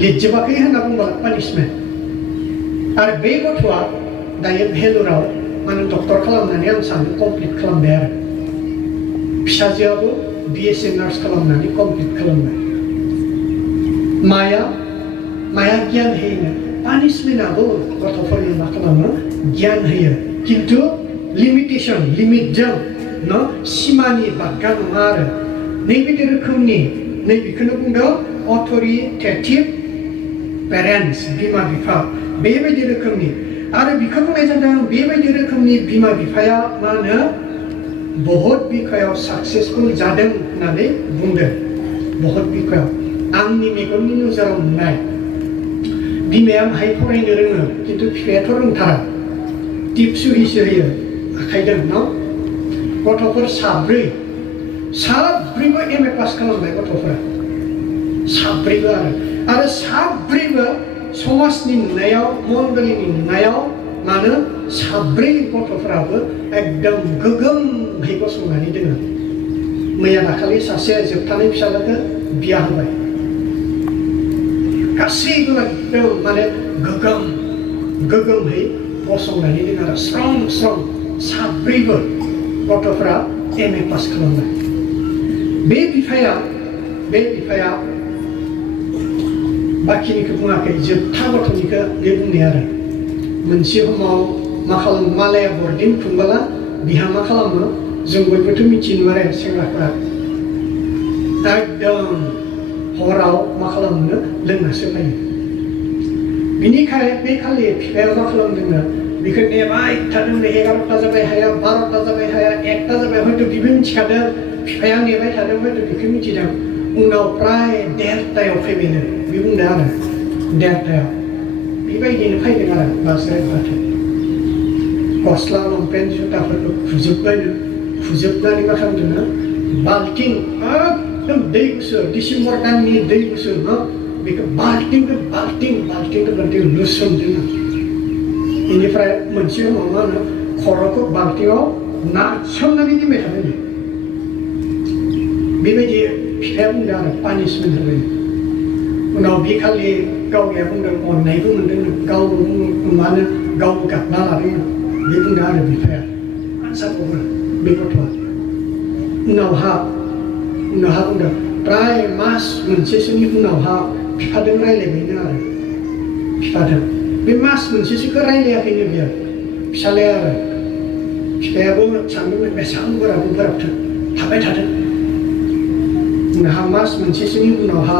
लिरजोबाखै होनना बुंबा पानिशमेन्ट आरो बे गथ'आ दायो भेलुराव माने डक्टर खालामनानै आं सानो कमप्लिट खालामबाय आरो फिसाजोआबो BSc नार्स खालामनानै कमप्लिट खालामबाय माया गियान होयो पानिशमेन्टआबो गथ'फोरनि मा खालामो गियान होयो किन्तु लिमिटेसन लिमिटजों न सिमानि बारगा नङा आरो नैबायदि रोखोमनि नैबेखौनो बुंदों अथ'रिटेटिभ पेरेन्टस बिमा बिफा बेबायदि रोखोमनि आरो बिखौ बुंनाय जादों बेबायदि रोखोमनि बिमा बिफाया मा होनो बहुत बिखायाव साक्सेसफुल जादों होननानै बुंदों बहुत बिखायाव आंनि मेगननि नोजोराव नुनाय बिमाया माहाय फरायनो रोङो किन्तु बिफायाथ' रोंथारा टिप सुहिसो होयो आखाइजों न गथ'फोर साब्रैबो MA पास खालामनाय गथ'फोरा साब्रैबो आरो साब्रैबो समाजनि नुनायाव मण्डलिनि नुनायाव मानो साब्रै गथ'फोराबो एकदम गोगोमहै गसंनानै दोङो मैया दाखालि सासे जोबथानाय फिसालाखौ बिया होबाय गासैबो एकदम माने गोगोमहै गसंनानै दोङो आरो स्ट्रं साब्रैबो गथ'फोरा MA पास खालामबाय बे बिफाया बाखिनिखौ बुङाखै जोबथा गथ'निखौ बे बुंनाय आरो मोनसे समाव मा खालामो मालाया बरदिन खुंबोला बिहा मा खालामो जों बयबोथ' मिथिनो मारे सेंग्राफ्रा एकदम हराव मा खालामनो लोंनासो फैयो बिनिखाय बे खालि बिफाया मा खालामदोंनो बेखौ नेबाय थादोंनो 11ता जाबाय हाया 12ता जाबाय हाया 1ता जाबाय हयथ' बिबो मिथिखादों बिफाया नेबाय थादों हयथ' बेखौ मिथिदों उनाव प्राय 1:30 फैबायनो बे बुंदों आरो 1:30 बेबायदिनो फैदों आरो बास्राय बाथौ गस्ला लंपेन्ट जुथाफोरखौ खुजोबनानै मा खालामदोंनो बाल्टिं एकदम दै गुसु डिसेम्बर दाननि दै गुसु न बेखौ बाल्टिंखौ लुसोमदों बेनिफ्राय मोनसे समाव मा होनो खर'खौ बाल्टिंआव नारसोमनानै दोनबाय थादों बेबायदि बिफाया बुंदों आरो पानिशमेन्ट होबाय उनाव बे खालि गावनिया बुंदों अननायबो मोनदों गावबो गाबना लादों बे बुंदों आरो बिफाया आनसारखौबो बे गथ'आ उनावहा बुंदों प्राय मास मोनसेसोनि उनावहा बिफादों रायज्लायबायनो आरो बिफादों बे मास मोनसेसोखौ रायज्लायाखैनो बियो फिसालाया आरो बिफायाबो सानदोंमोन बेसेबां बोराबथों थाबाय थाथों उनावहा मास मोनसेसोनि उनावहा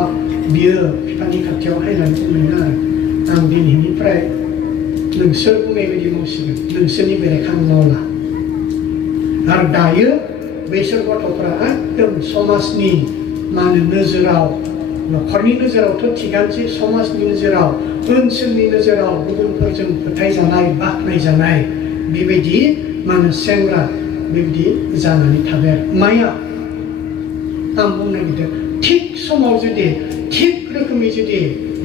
बियो बिफानि खाथियाव हायनानै बुंबायनो आरो आं दिनैनिफ्राय नोंसोर बुंनाय बायदि मावसिगोन नोंसोरनि बेरेखा मावला आरो दायो बैसोर गथ'फोरा एकदम समाजनि मा होनो नोजोराव न'खरनि नोजोरावथ' थिगानोसै समाजनि नोजोराव ओनसोलनि नोजोराव गुबुनफोरजों फोथायजानाय बाख्नायजानाय बेबायदि मा होनो सेंग्रा बेबायदि जानानै थाबाय आरो माया आं बुंनो नागिरदों थिग समाव जुदि थिग रोखोमै जुदि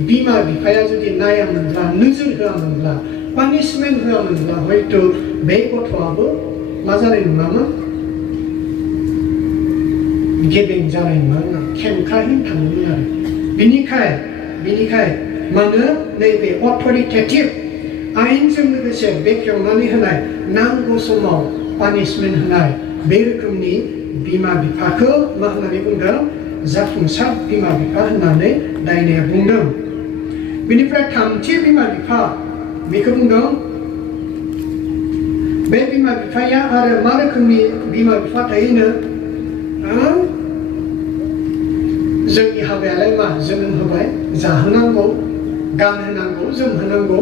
बिमा बिफाया जुदि नायामोनब्ला नोजोर होआमोनब्ला पानिशमेन्ट होआमोनब्ला हयथ' बे गथ'आबो मा जानाय नङामोन गेबें जानाय नङा खेंख्राहैनो थाङोमोन आरो बिनिखाय मानो नैबे अथ'रिटेटिभ आयेनजों लोगोसे बेखेवनानै होनाय नांगौ समाव पानिशमेन्ट होनाय बे रोखोमनि बिमा बिफाखौ मा होननानै बुंदों जाफुंसार बिमा बिफा होननानै दायनाया बुंदों। बेनिफ्राय थामथि बिमा बिफा बेखौ बुंदों बे बिमा बिफाया आरो मा रोखोमनि बिमा बिफा थायोनो जोंनि हाबायालाय मा जोनोम होबाय जाहोनांगौ गानहोनांगौ जोमहोनांगौ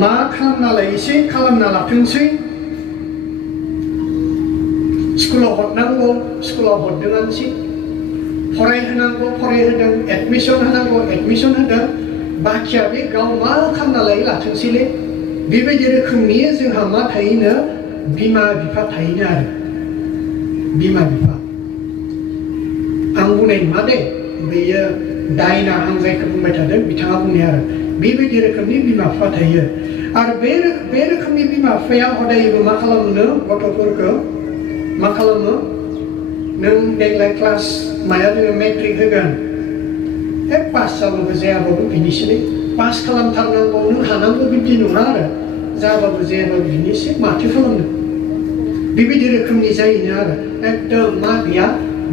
मा खालामना लायोसै खालामना लाथोंसै स्कुलाव हरनांगौ स्कुलाव हरदोंआनोसै फरायहोनांगौ फरायहोदों एडमिसन होनांगौ एडमिसन होदों बाखिया बे गाव मा खालामना लायो लाथोंसैलै बेबायदि रोखोमनि जोंहा मा थायोनो बिमा बिफा थायोनो आरो बिमा बिफा आं बुंनाय नङा दे बेयो दायना आं जायखौ बुंबाय थादों बिथाङा बुंनाय आरो बेबायदि रोखोमनि बिमा बिफा थायो आरो बे रोखोमनि बिमा बिफाया हदायबो मा खालामो गथ'फोरखौ मा खालामो नों देग्लाय क्लास माया जोङो मेट्रिक होगोन पास जाबाबो जायाबाबो बिनिसै पास खालामथारनांगौ नों हानांगौ बिदि नङा आरो जाबाबो जायाबाबो बिनिसै माथो खालामनो बेबायदि रोखोमनि जायोनो आरो एकदम मा गैया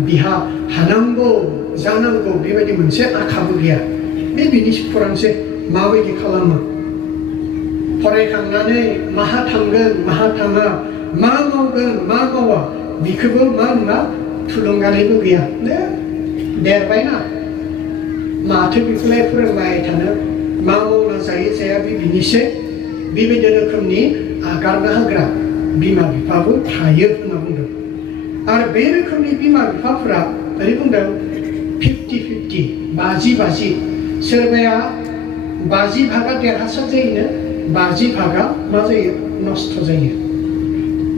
बिहा हानांगौ जानांगौ बेबायदि मोनसे आखाबो गैया बे बिनि खौरांसै माबायदि खालामो फरायखांनानै माहा थांगोन माहा थाङा मा मावगोन मा मावा बिखौबो मा नङा थुलुंगानायबो गैया देरबायना माथो बेखौलाय फोरोंबाय थानो मा मावना जायो जाया बे बिनिसै बेबायदि रोखोमनि आगारना होग्रा बिमा बिफाबो थायो होनना बुंदों आरो बे रोखोमनि बिमा बिफाफोरा ओरै बुंदों 50-50 50-50 सोरबाया 50 भागा देरहासार जायोनो 50 भागा मा जायो नस्थ' जायो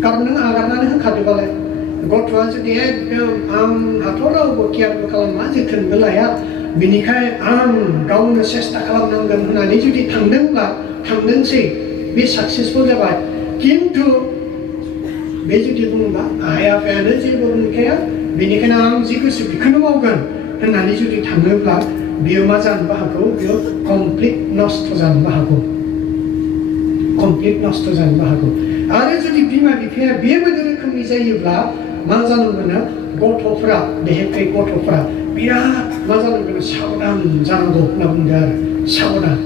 कारन नों आगारनानै होखादोबालाय गथ'आ जुदि एकदम आंहाथ' रावबो केयारबो खालामा जोथोनबो लाया बिनिखाय आं गावनो सेस्था खालामनांगोन होननानै जुदि थांदोंब्ला थांदोंसै बे साक्सेसफुल जाबाय खिन्थु बे जुदि बुङोबा आइ आफायानो जेबो बुंखाया बेनिखायनो आं जि गोसो बेखौनो मावगोन होननानै जुदि थाङोब्ला बेयो मा जानोबो हागौ बेयो कमप्लिट नस्थ' जानोबो हागौ कमप्लिट नस्थ' जानोबो हागौ आरो जुदि बिमा बिफाया बेबायदि रोखोमनि जायोब्ला मा जानांगोन गथ'फ्रा बेहेकै गथ'फ्रा बिराद मा जानांगोन साबधान जानांगौ होनना बुंदों आरो साबधान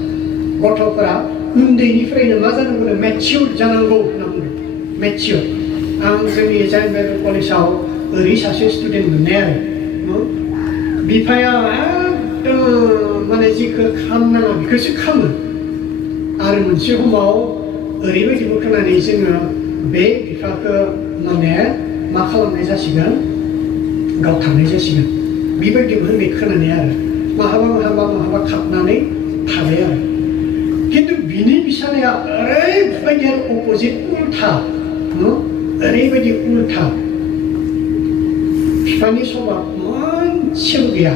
गथ'फ्रा उन्दैनिफ्रायनो मा जानांगोन मेचियर जानांगौ होनना बुंदों मेचियर आं जोंनि जाइन बाइबेल कलेजाव ओरै सासे स्टुडेन्ट मोननाय आरो बिफाया एकदम माने जिखौ खालामनाङा बेखौसो खालामो आरो मोनसे समाव ओरैबायदिबो खोनानै जोङो बे बिफाखौ माने मा खालामनाय जासिगोन गावथारनाय जासिगोन बेबायदिबो होननाय खोनानाय आरो माहाबा खाबनानै थाबाय आरो खिन्थु बिनि बिसानाया ओरैबायदि आरो अपोजिट उल्था ओरैबायदि उल्था बिफानि सभाब मोनसेबो गैया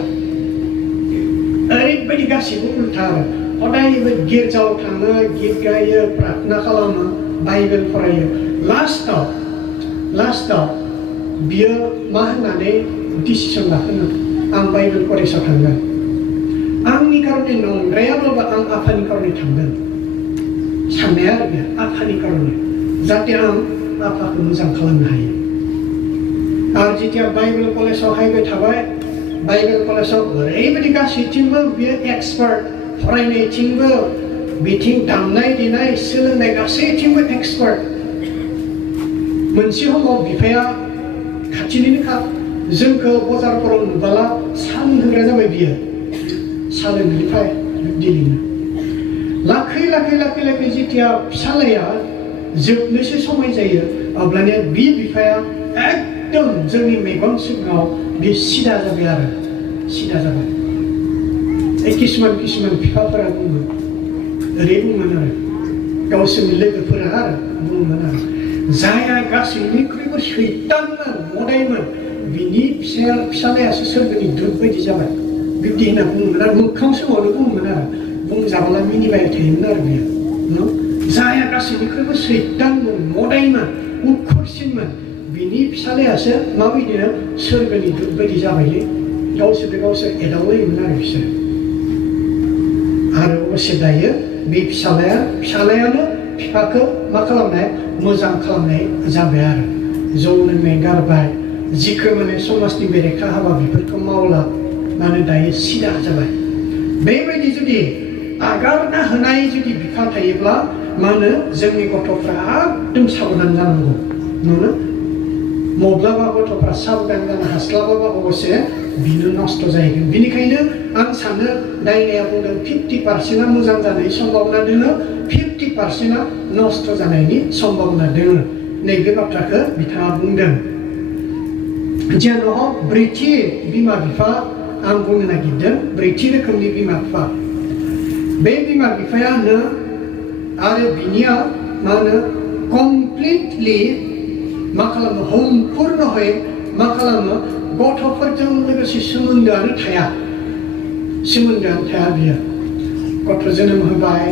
ओरैबायदि गासैबो उल्था आरो हदायबो गिर्जायाव थाङो गित गायो प्रार्थना खालामो बाइबेल फरायो लास्टाव बियो मा होननानै डिसिसन लाखोनो आं बाइबेल कलेजाव थांगोन आंनि कारणे नंद्रायाब्लाबो आं आफानि कारणे थांगोन साननाया आरो बे आफानि कारणे जाहाथे आं आफाखौ मोजां खालामनो हायो आरो जेथिया बाइबेल कलेजाव हायबाय थाबाय बाइबेल कलेजाव ओरैबायदि गासैथिंबो बियो एक्सपार्ट फरायनायथिंबो बिथिं दामनाय देनाय सोलोंनाय गासैथिंबो एक्सपार्ट मोनसे समाव बिफाया खाथिनिनोखा जोंखौ बाजारफोराव नुबाला सा लोंहोग्रा जाबाय बियो सा लोंनायनिफ्राय दिल्लीनो लाखै जेथिया फिसालाया जोबनोसै समय जायो अब्लानिया बे बिफाया एकदम जोंनि मेगन सिगाङाव बे सिदा जाबाय आरो सिदा जाबाय किसुमान बिफाफोरा बुङो ओरै बुङोमोन आरो गावसोरनि लोगोफोरा आरो बुङोमोन आरो जायहा गासैनिख्रुइबो सैतानमोन मदायमोन बिनि फिसालायासो सोरगोनि दुत बायदि जाबाय बिब्दि होनना बुङोमोन आरो मोखां समावनो बुङोमोन आरो बुंजाब्ला मिनिबाय थायोमोन आरो बियो जायहा गासैनिख्रुइबो सैतानमोन मदायमोन उखुरसिनमोन बिनि फिसालायासो माबायदिनो सोरगोनि दुत बायदि जाबायलै गावसोर एदावलायोमोन आरो बिसोर आरो अबसे दायो बे फिसालायानो बिफाखौ मा खालामनाय मोजां खालामनाय जाबाय आरो जौ लोंनाय गारबाय जिखो माने समाजनि बेरेखा हाबा बेफोरखौ मावला मानो दायो सिदा जाबाय बेबायदि जुदि आगारना होनाय जुदि बिफा थायोब्ला मानो जोंनि गथ'फ्रा एकदम साबधान जानांगौ नङा माब्लाबा गथ'फ्रा साबधान जानो हास्लाबाबा अबसे बिनो नस्थ' जाहैगोन बेनिखायनो आं सानो दायनाया बुंदों 50%आ मोजां जानायनि सम्भावना दोङो 50%आ नस्थ' जानायनि सम्भावना दोङो नैबे बाथ्राखौ बिथाङा बुंदों जेन' ब्रैथि बिमा बिफा आं बुंनो नागिरदों ब्रैथि रोखोमनि बिमा बिफा बे बिमा बिफायानो आरो बिनिया मा होनो कमप्लिटलि मा खालामो सम्पुर्णहै मा खालामो गथ'फोरजों लोगोसे सोमोन्दोआनो थाया बियो गथ' जोनोम होबाय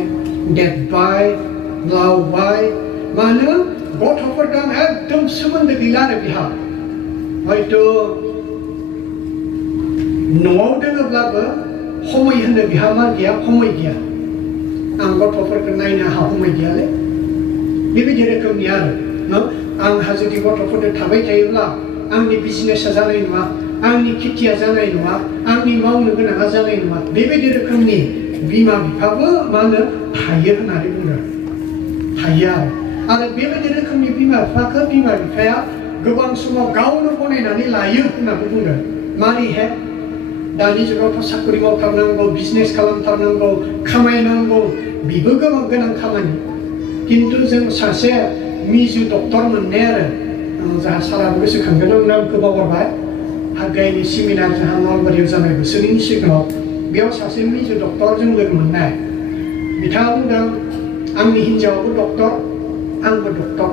देरबाय लावबाय मानो गथ'फोरजों एकदम सोमोन्दो गैला आरो बिहा हयथ' न'आव दोङोब्लाबो समय होनो बिहा मा गैया समय गैया आं गथ'फोरखौ नायनो आंहा समय गैयालै बेबायदि रोखोमनि आरो आंहा जुदि गथ'फोरजों थाबाय थायोब्ला आंनि बिजनेसा जानाय नङा आंनि खेथिया जानाय नङा आंनि मावनो गोनाङा जानाय नङा बेबायदि रोखोमनि बिमा बिफाबो मा होनो थायो होननानै बुङो थायो आरो बेबायदि रोखोमनि बिमा बिफाखौ बिमा बिफाया गोबां समाव गावनो गनायनानै लायो होननानै बुङो मारैहाय दानि जुगावथ' साख्रि मावथारनांगौ बिजनेस खालामथारनांगौ खामायनांगौ बेबो गोनां खामानि खिन्थु जों सासे मिजु डक्टर मोननाय आरो जाहा साराबो गोसोखांगोन आं नामखौ बावगारबाय हागायनि सेमिनार जाहा नलबारियाव जानाय बोसोरनि सिगाङाव बेयाव सासे मिजु डक्टर जों लोगो मोननाय बिथाङा बुंदों आंनि हिन्जावाबो डक्टर आंबो डक्टर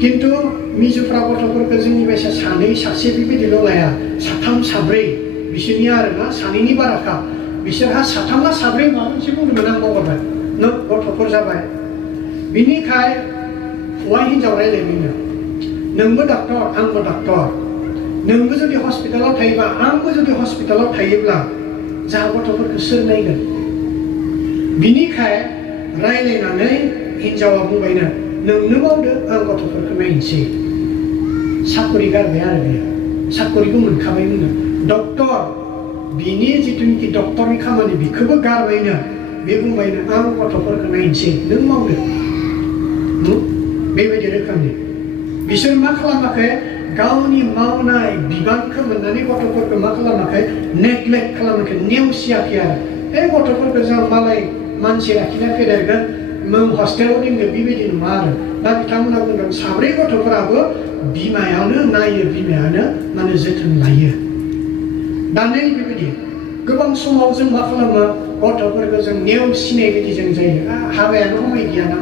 खिन्थु मिजुफ्रा गथ'फोरखौ जोंनि बायसा सानै सासे बेबायदिल' लाया साथाम साब्रै बिसोरनि आरोना सानैनि बाराखा बिसोरहा साथाम ना साब्रै माबा मोनसे बुंदोंमोन आं बावगारबाय गथ'फोर जाबाय बिनिखाय हौवा हिन्जाव रायलायनो नोंबो डक्टर आंबो डक्टर नोंबो जुदि हस्पिटालाव थायोबा आंबो जुदि हस्पिटालाव थायोब्ला जाहा गथ'फोरखौ सोर नायगोन बिनिखाय रायलायनानै हिन्जावा बुंबायनो नोंनो मावदो आं गथ'फोरखौ नायनोसै साकरि गारबाय आरो बेयो साकरिबो मोनखाबायमोन डक्टर बिनि जिथुनिखि डक्टरनि खामानि बेखौबो गारबायनो बे बुंबायनो आं गथ'फोरखौ नायनोसै नों मावदो बेबायदि रोखोमनि बिसोर मा खालामाखै गावनि मावनाय बिबानखौ मोननानै गथ'फोरखौ मा खालामाखै नेग्लेक्ट खालामाखै नेवसियाखै आरो बे गथ'फोरखौ जों मालाय मानसि लाखिना फेदेरगोन नों हस्टेलाव दोनगोन बेबायदि नङा आरो दा बिथांमोना बुंदों साब्रै गथ'फोराबो बिमायानो नायो बिमायानो माने जोथोन लायो दा नै बेबायदि गोबां समाव जों मा खालामो गथ'फोरखौ जों नेवसिनाय बायदि जों जायो हाबायानो समय गैयाना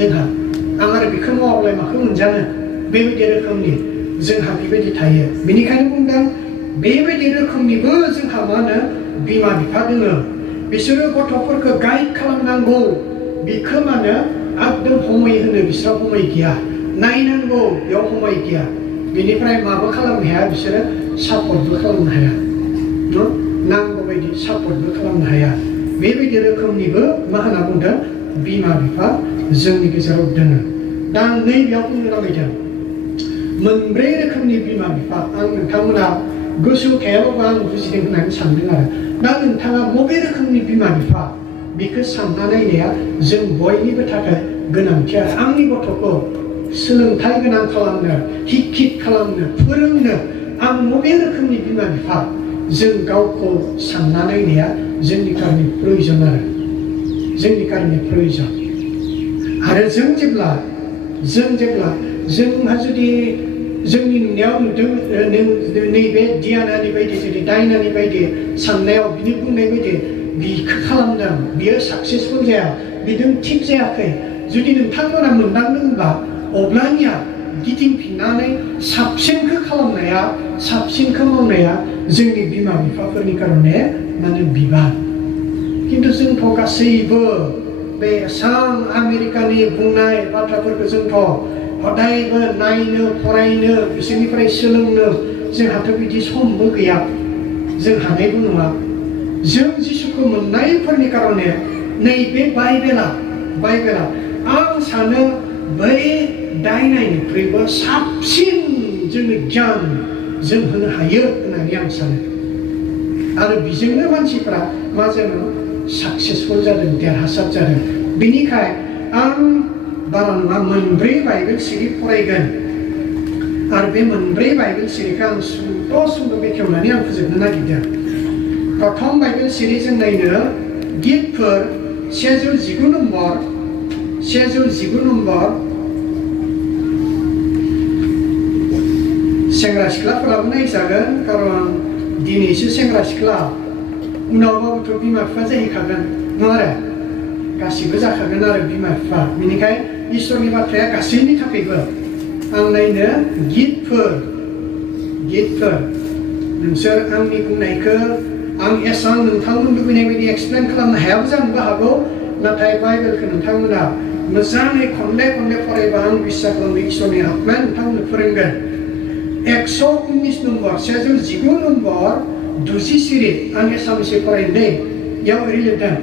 जोंहा आं आरो बेखौ मावाब्लाय माखौ मोनजानो बेबायदि रोखोमनि जोंहा बेबायदि थायो बेनिखायनो बुंदों बेबायदि रोखोमनिबो जोंहा मा होनो बिमा बिफा दोङो बिसोरो गथ'फोरखौ गाइड खालामनांगौ बेखौ मा होनो एकदम समय होनो बिसोरा समय गैया नायनांगौ बेयाव समय गैया बेनिफ्राय माबा खालामनो हाया बिसोरो सापर्टबो खालामनो हाया नांगौ बायदि सापर्टबो खालामनो हाया बेबायदि रोखोमनिबो मा होनना बुंदों बिमा बिफा जोंनि गेजेराव दोङो दा आं नैबेयाव बुंनो नागिरदों मोनब्रै रोखोमनि बिमा बिफा आं नोंथांमोना गोसोआव थायाबाबो आं बुजिदों होननानै सानदों आरो दा नोंथाङा बबे रोखोमनि बिमा बिफा बेखौ सानना नायनाया जों बयनिबो थाखाय गोनांथि आरो आंनि गथ'खौ सोलोंथाइ गोनां खालामनो हिक्षित खालामनो फोरोंनो आं बबे रोखोमनि बिमा बिफा जों गावखौ सानना नायनाया जोंनि कारनि प्रयोजन आरो जोंनि कारनि प्रयोजन आरो जों जेब्ला जोंहा जुदि जोंनि नुनायाव नुदों नैबे दियानानि बायदि जुदि दायनानि बायदि साननायाव बिनि बुंनाय बायदि बिखौ खालामदों बियो साक्सेसफुल जाया बिदों थिग जायाखै जुदि नोंथांमोना मोनदांदोंब्ला अब्लानिया गिदिंफिननानै साबसिनखौ खालामनाया साबसिनखौ मावनाया जोंनि बिमा बिफाफोरनि कारणे माने बिबान खिन्थु जोंथ' गासैबो बे एसां आमेरिकानि बुंनाय बाथ्राफोरखौ जोंथ' हदायबो नायनो फरायनो बिसोरनिफ्राय सोलोंनो जोंहाथ' बिदि समबो गैया जों हानायबो नङा जों जिसुखौ मोननायफोरनि कारणे नैबे बाइबेला आं सानो बै दायनायनिख्रुइबो साबसिन जोंनो गियान जों होनो हायो होननानै आं सानो आरो बेजोंनो मानसिफ्रा मा जादों साक्सेसफुल जादों देरहासार जादों बेनिखाय आं बारा नङा मोनब्रै बाइबेल सिरि फरायगोन आरो बे मोनब्रै बाइबेल सिरिखौ आं सुंद' बेखेवनानै आं फोजोबनो नागिरदों प्रथम बाइबेल सिरि जों नायनो गितफोर 119 नम्बर सेंग्रा सिख्लाफोराबो नायजागोन कारन दिनैसो सेंग्रा सिख्ला उनावबाबोथ' बिमा बिफा जाहैखागोन नङा आरो गासिबो जाखागोन आरो बिमा बिफा बेनिखाय इसोरनि बाथ्राया गासैनि थाखायबो आं नायनो गितफोर नोंसोर आंनि बुंनायखौ आं एसां नोंथांमोन लुबैनाय बायदि एक्सप्लेन खालामनो हायाबो जानोबो हागौ नाथाय बाइबेलखौ नोंथांमोना मोजाङै खनले फरायबा आं बिसास खालामो इसोरनि आत्माया नोंथांमोननो फोरोंगोन 119 नम्बर 119 नम्बर 20 सिरि आं एसामिसै फरायनो बेयाव ओरै लिरदों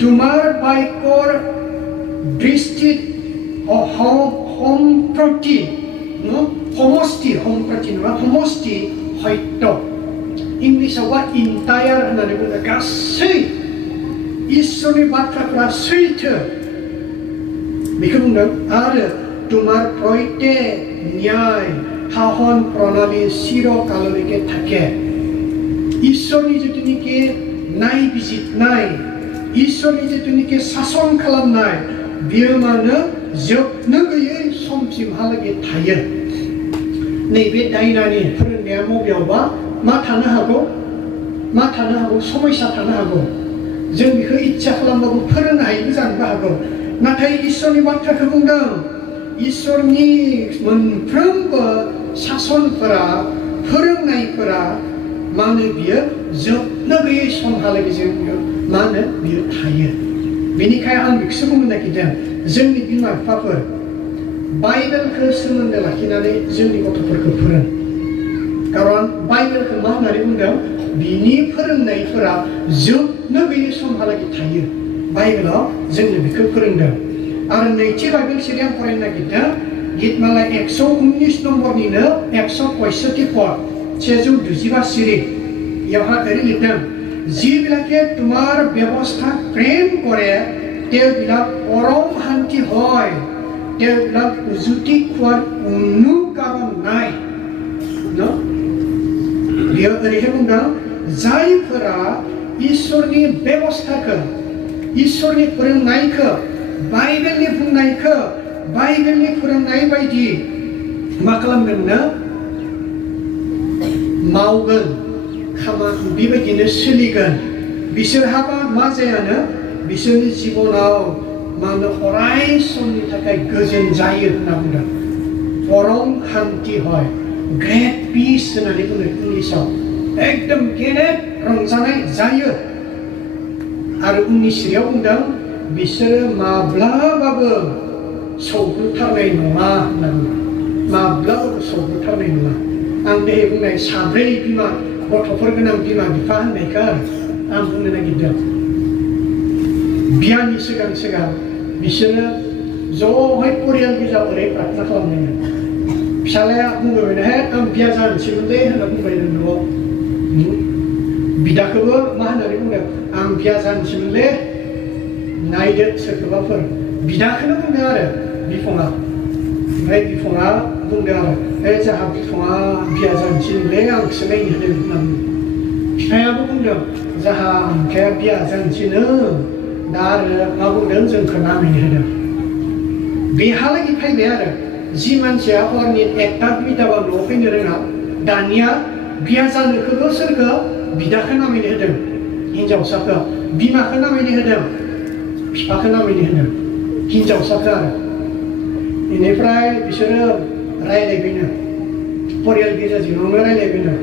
तुमार बाइकर दृष्टित समप्रति नङा समष्टि सत्य इंलिसावबा इन्टायार होननानै बुङो गासै इसोरनि बाथ्राफ्रा सैथो बेखौ बुंदों आरो तुमार प्रत्येक न्याय शासन प्रणाली चिरकालলৈকে থাকে इसोरनि जितुनिखि नायबिजिरनाय इसोरनि जितुनिखि सासन खालामनाय बियो मानो जोबनो गैयै समसिमहालागै थायो नैबे दायनानि फोरोंनाया मबेयावबा मा थानो हागौ समयसा थानो हागौ जों बेखौ इच्छा खालामबाबो फोरोंनो हायैबो जानोबो हागौ नाथाय इसोरनि बाथ्राखौ बुंदों इसोरनि मोनफ्रोमबो सासनफोरा फोरोंनायफोरा मानो बियो जोबनो गैयै समहालागै जों मानो बियो थायो बेनिखायनो आं बेखौसो बुंनो नागिरदों जोंनि बिमा बिफाफोर बाइबेलखौ सोमोन्दो लाखिनानै जोंनि गथ'फोरखौ फोरों कारन बाइबेलखौ मा होननानै बुंदों बिनि फोरोंनायफोरा जोबनो गैयै समहालागै थायो बाइबेलाव जोंनो बेखौ फोरोंदों आरो नैथि बाइबेल सिरि आं फरायनो नागिरदों गीतमाला 119 नम्बरनिनो 165 पद 125 सिरि ইয়াহা এৰি লিখম যিবিলাকে তোমাৰ ব্যৱস্থা প্ৰেম কৰে তেওঁবিলাক পৰম শান্তি হয় তেওঁবিলাক উজুতি খোৱাৰ কোনো কাৰণ নাই ন बियो ओरैहाय बुंदों जायफोरा इसोरनि बेबस्थाखौ इसोरनि फोरोंनायखौ बाइबेलनि बुंनायखौ बाइबेलनि फोरोंनाय बायदि मा खालामगोननो मावगोन खामानि बेबायदिनो सोलिगोन बिसोरहाबा मा जायानो बिसोरनि जिबनाव मानो अराय समनि थाखाय गोजोन जायो होनना बुंदों परम शान्ति হয় ग्रेट पिस होननानै बुङो इंलिसाव एकदम गेदेर रंजानाय जायो आरो उननि सिरियाव बुंदों बिसोरो माब्लाबाबो सौग्रुथारनाय नङा होनना बुङो माब्लाबाबो सौग्रुथारनाय नङा आं दहाय बुंनाय साब्रै बिमा गथ'फोर गोनां बिमा बिफा होननायखौ आं बुंनो नागिरदों बियानि सिगां बिसोरो ज'है परियाल गोजा ओरै प्रार्थना खालामनांगोन फिसालाया बुंबायनो हे आं बिया जानोसैमोनलै होनना बुंबाय न'आव बिदाखौबो मा होननानै बुंदों आं बिया जानोसैमोनलै नायदो सोरखौबाफोर बिदाखौनो बुंदों आरो बिफङा ओमफ्राय बिफङा बुंदों आरो हे जोंहा बिफङा बिया जानोसैमोनलै आंखौसो नायनो होदों होनना बुंदों बिफायाबो बुंदों जोंहा आमखाया बिया जानोसैनो दा आरो मा बुंदों जोंखौ नामायनो होदों बेहालागै फैबाय आरो जि मानसिया हरनि 1टा 2टाबा न'आव फैनो रोङा दानिया बिया जानोखौबो सोरखौ बिदाखौ नामायनो होदों हिन्जावसाखौ बिमाखौ नामायनो होदों बिफाखौ नामायनो होदों हिन्जावसाखौ आरो बेनिफ्राय बिसोरो रायलायबायनो परियाल गेजेरजोंनो रायलायबायनो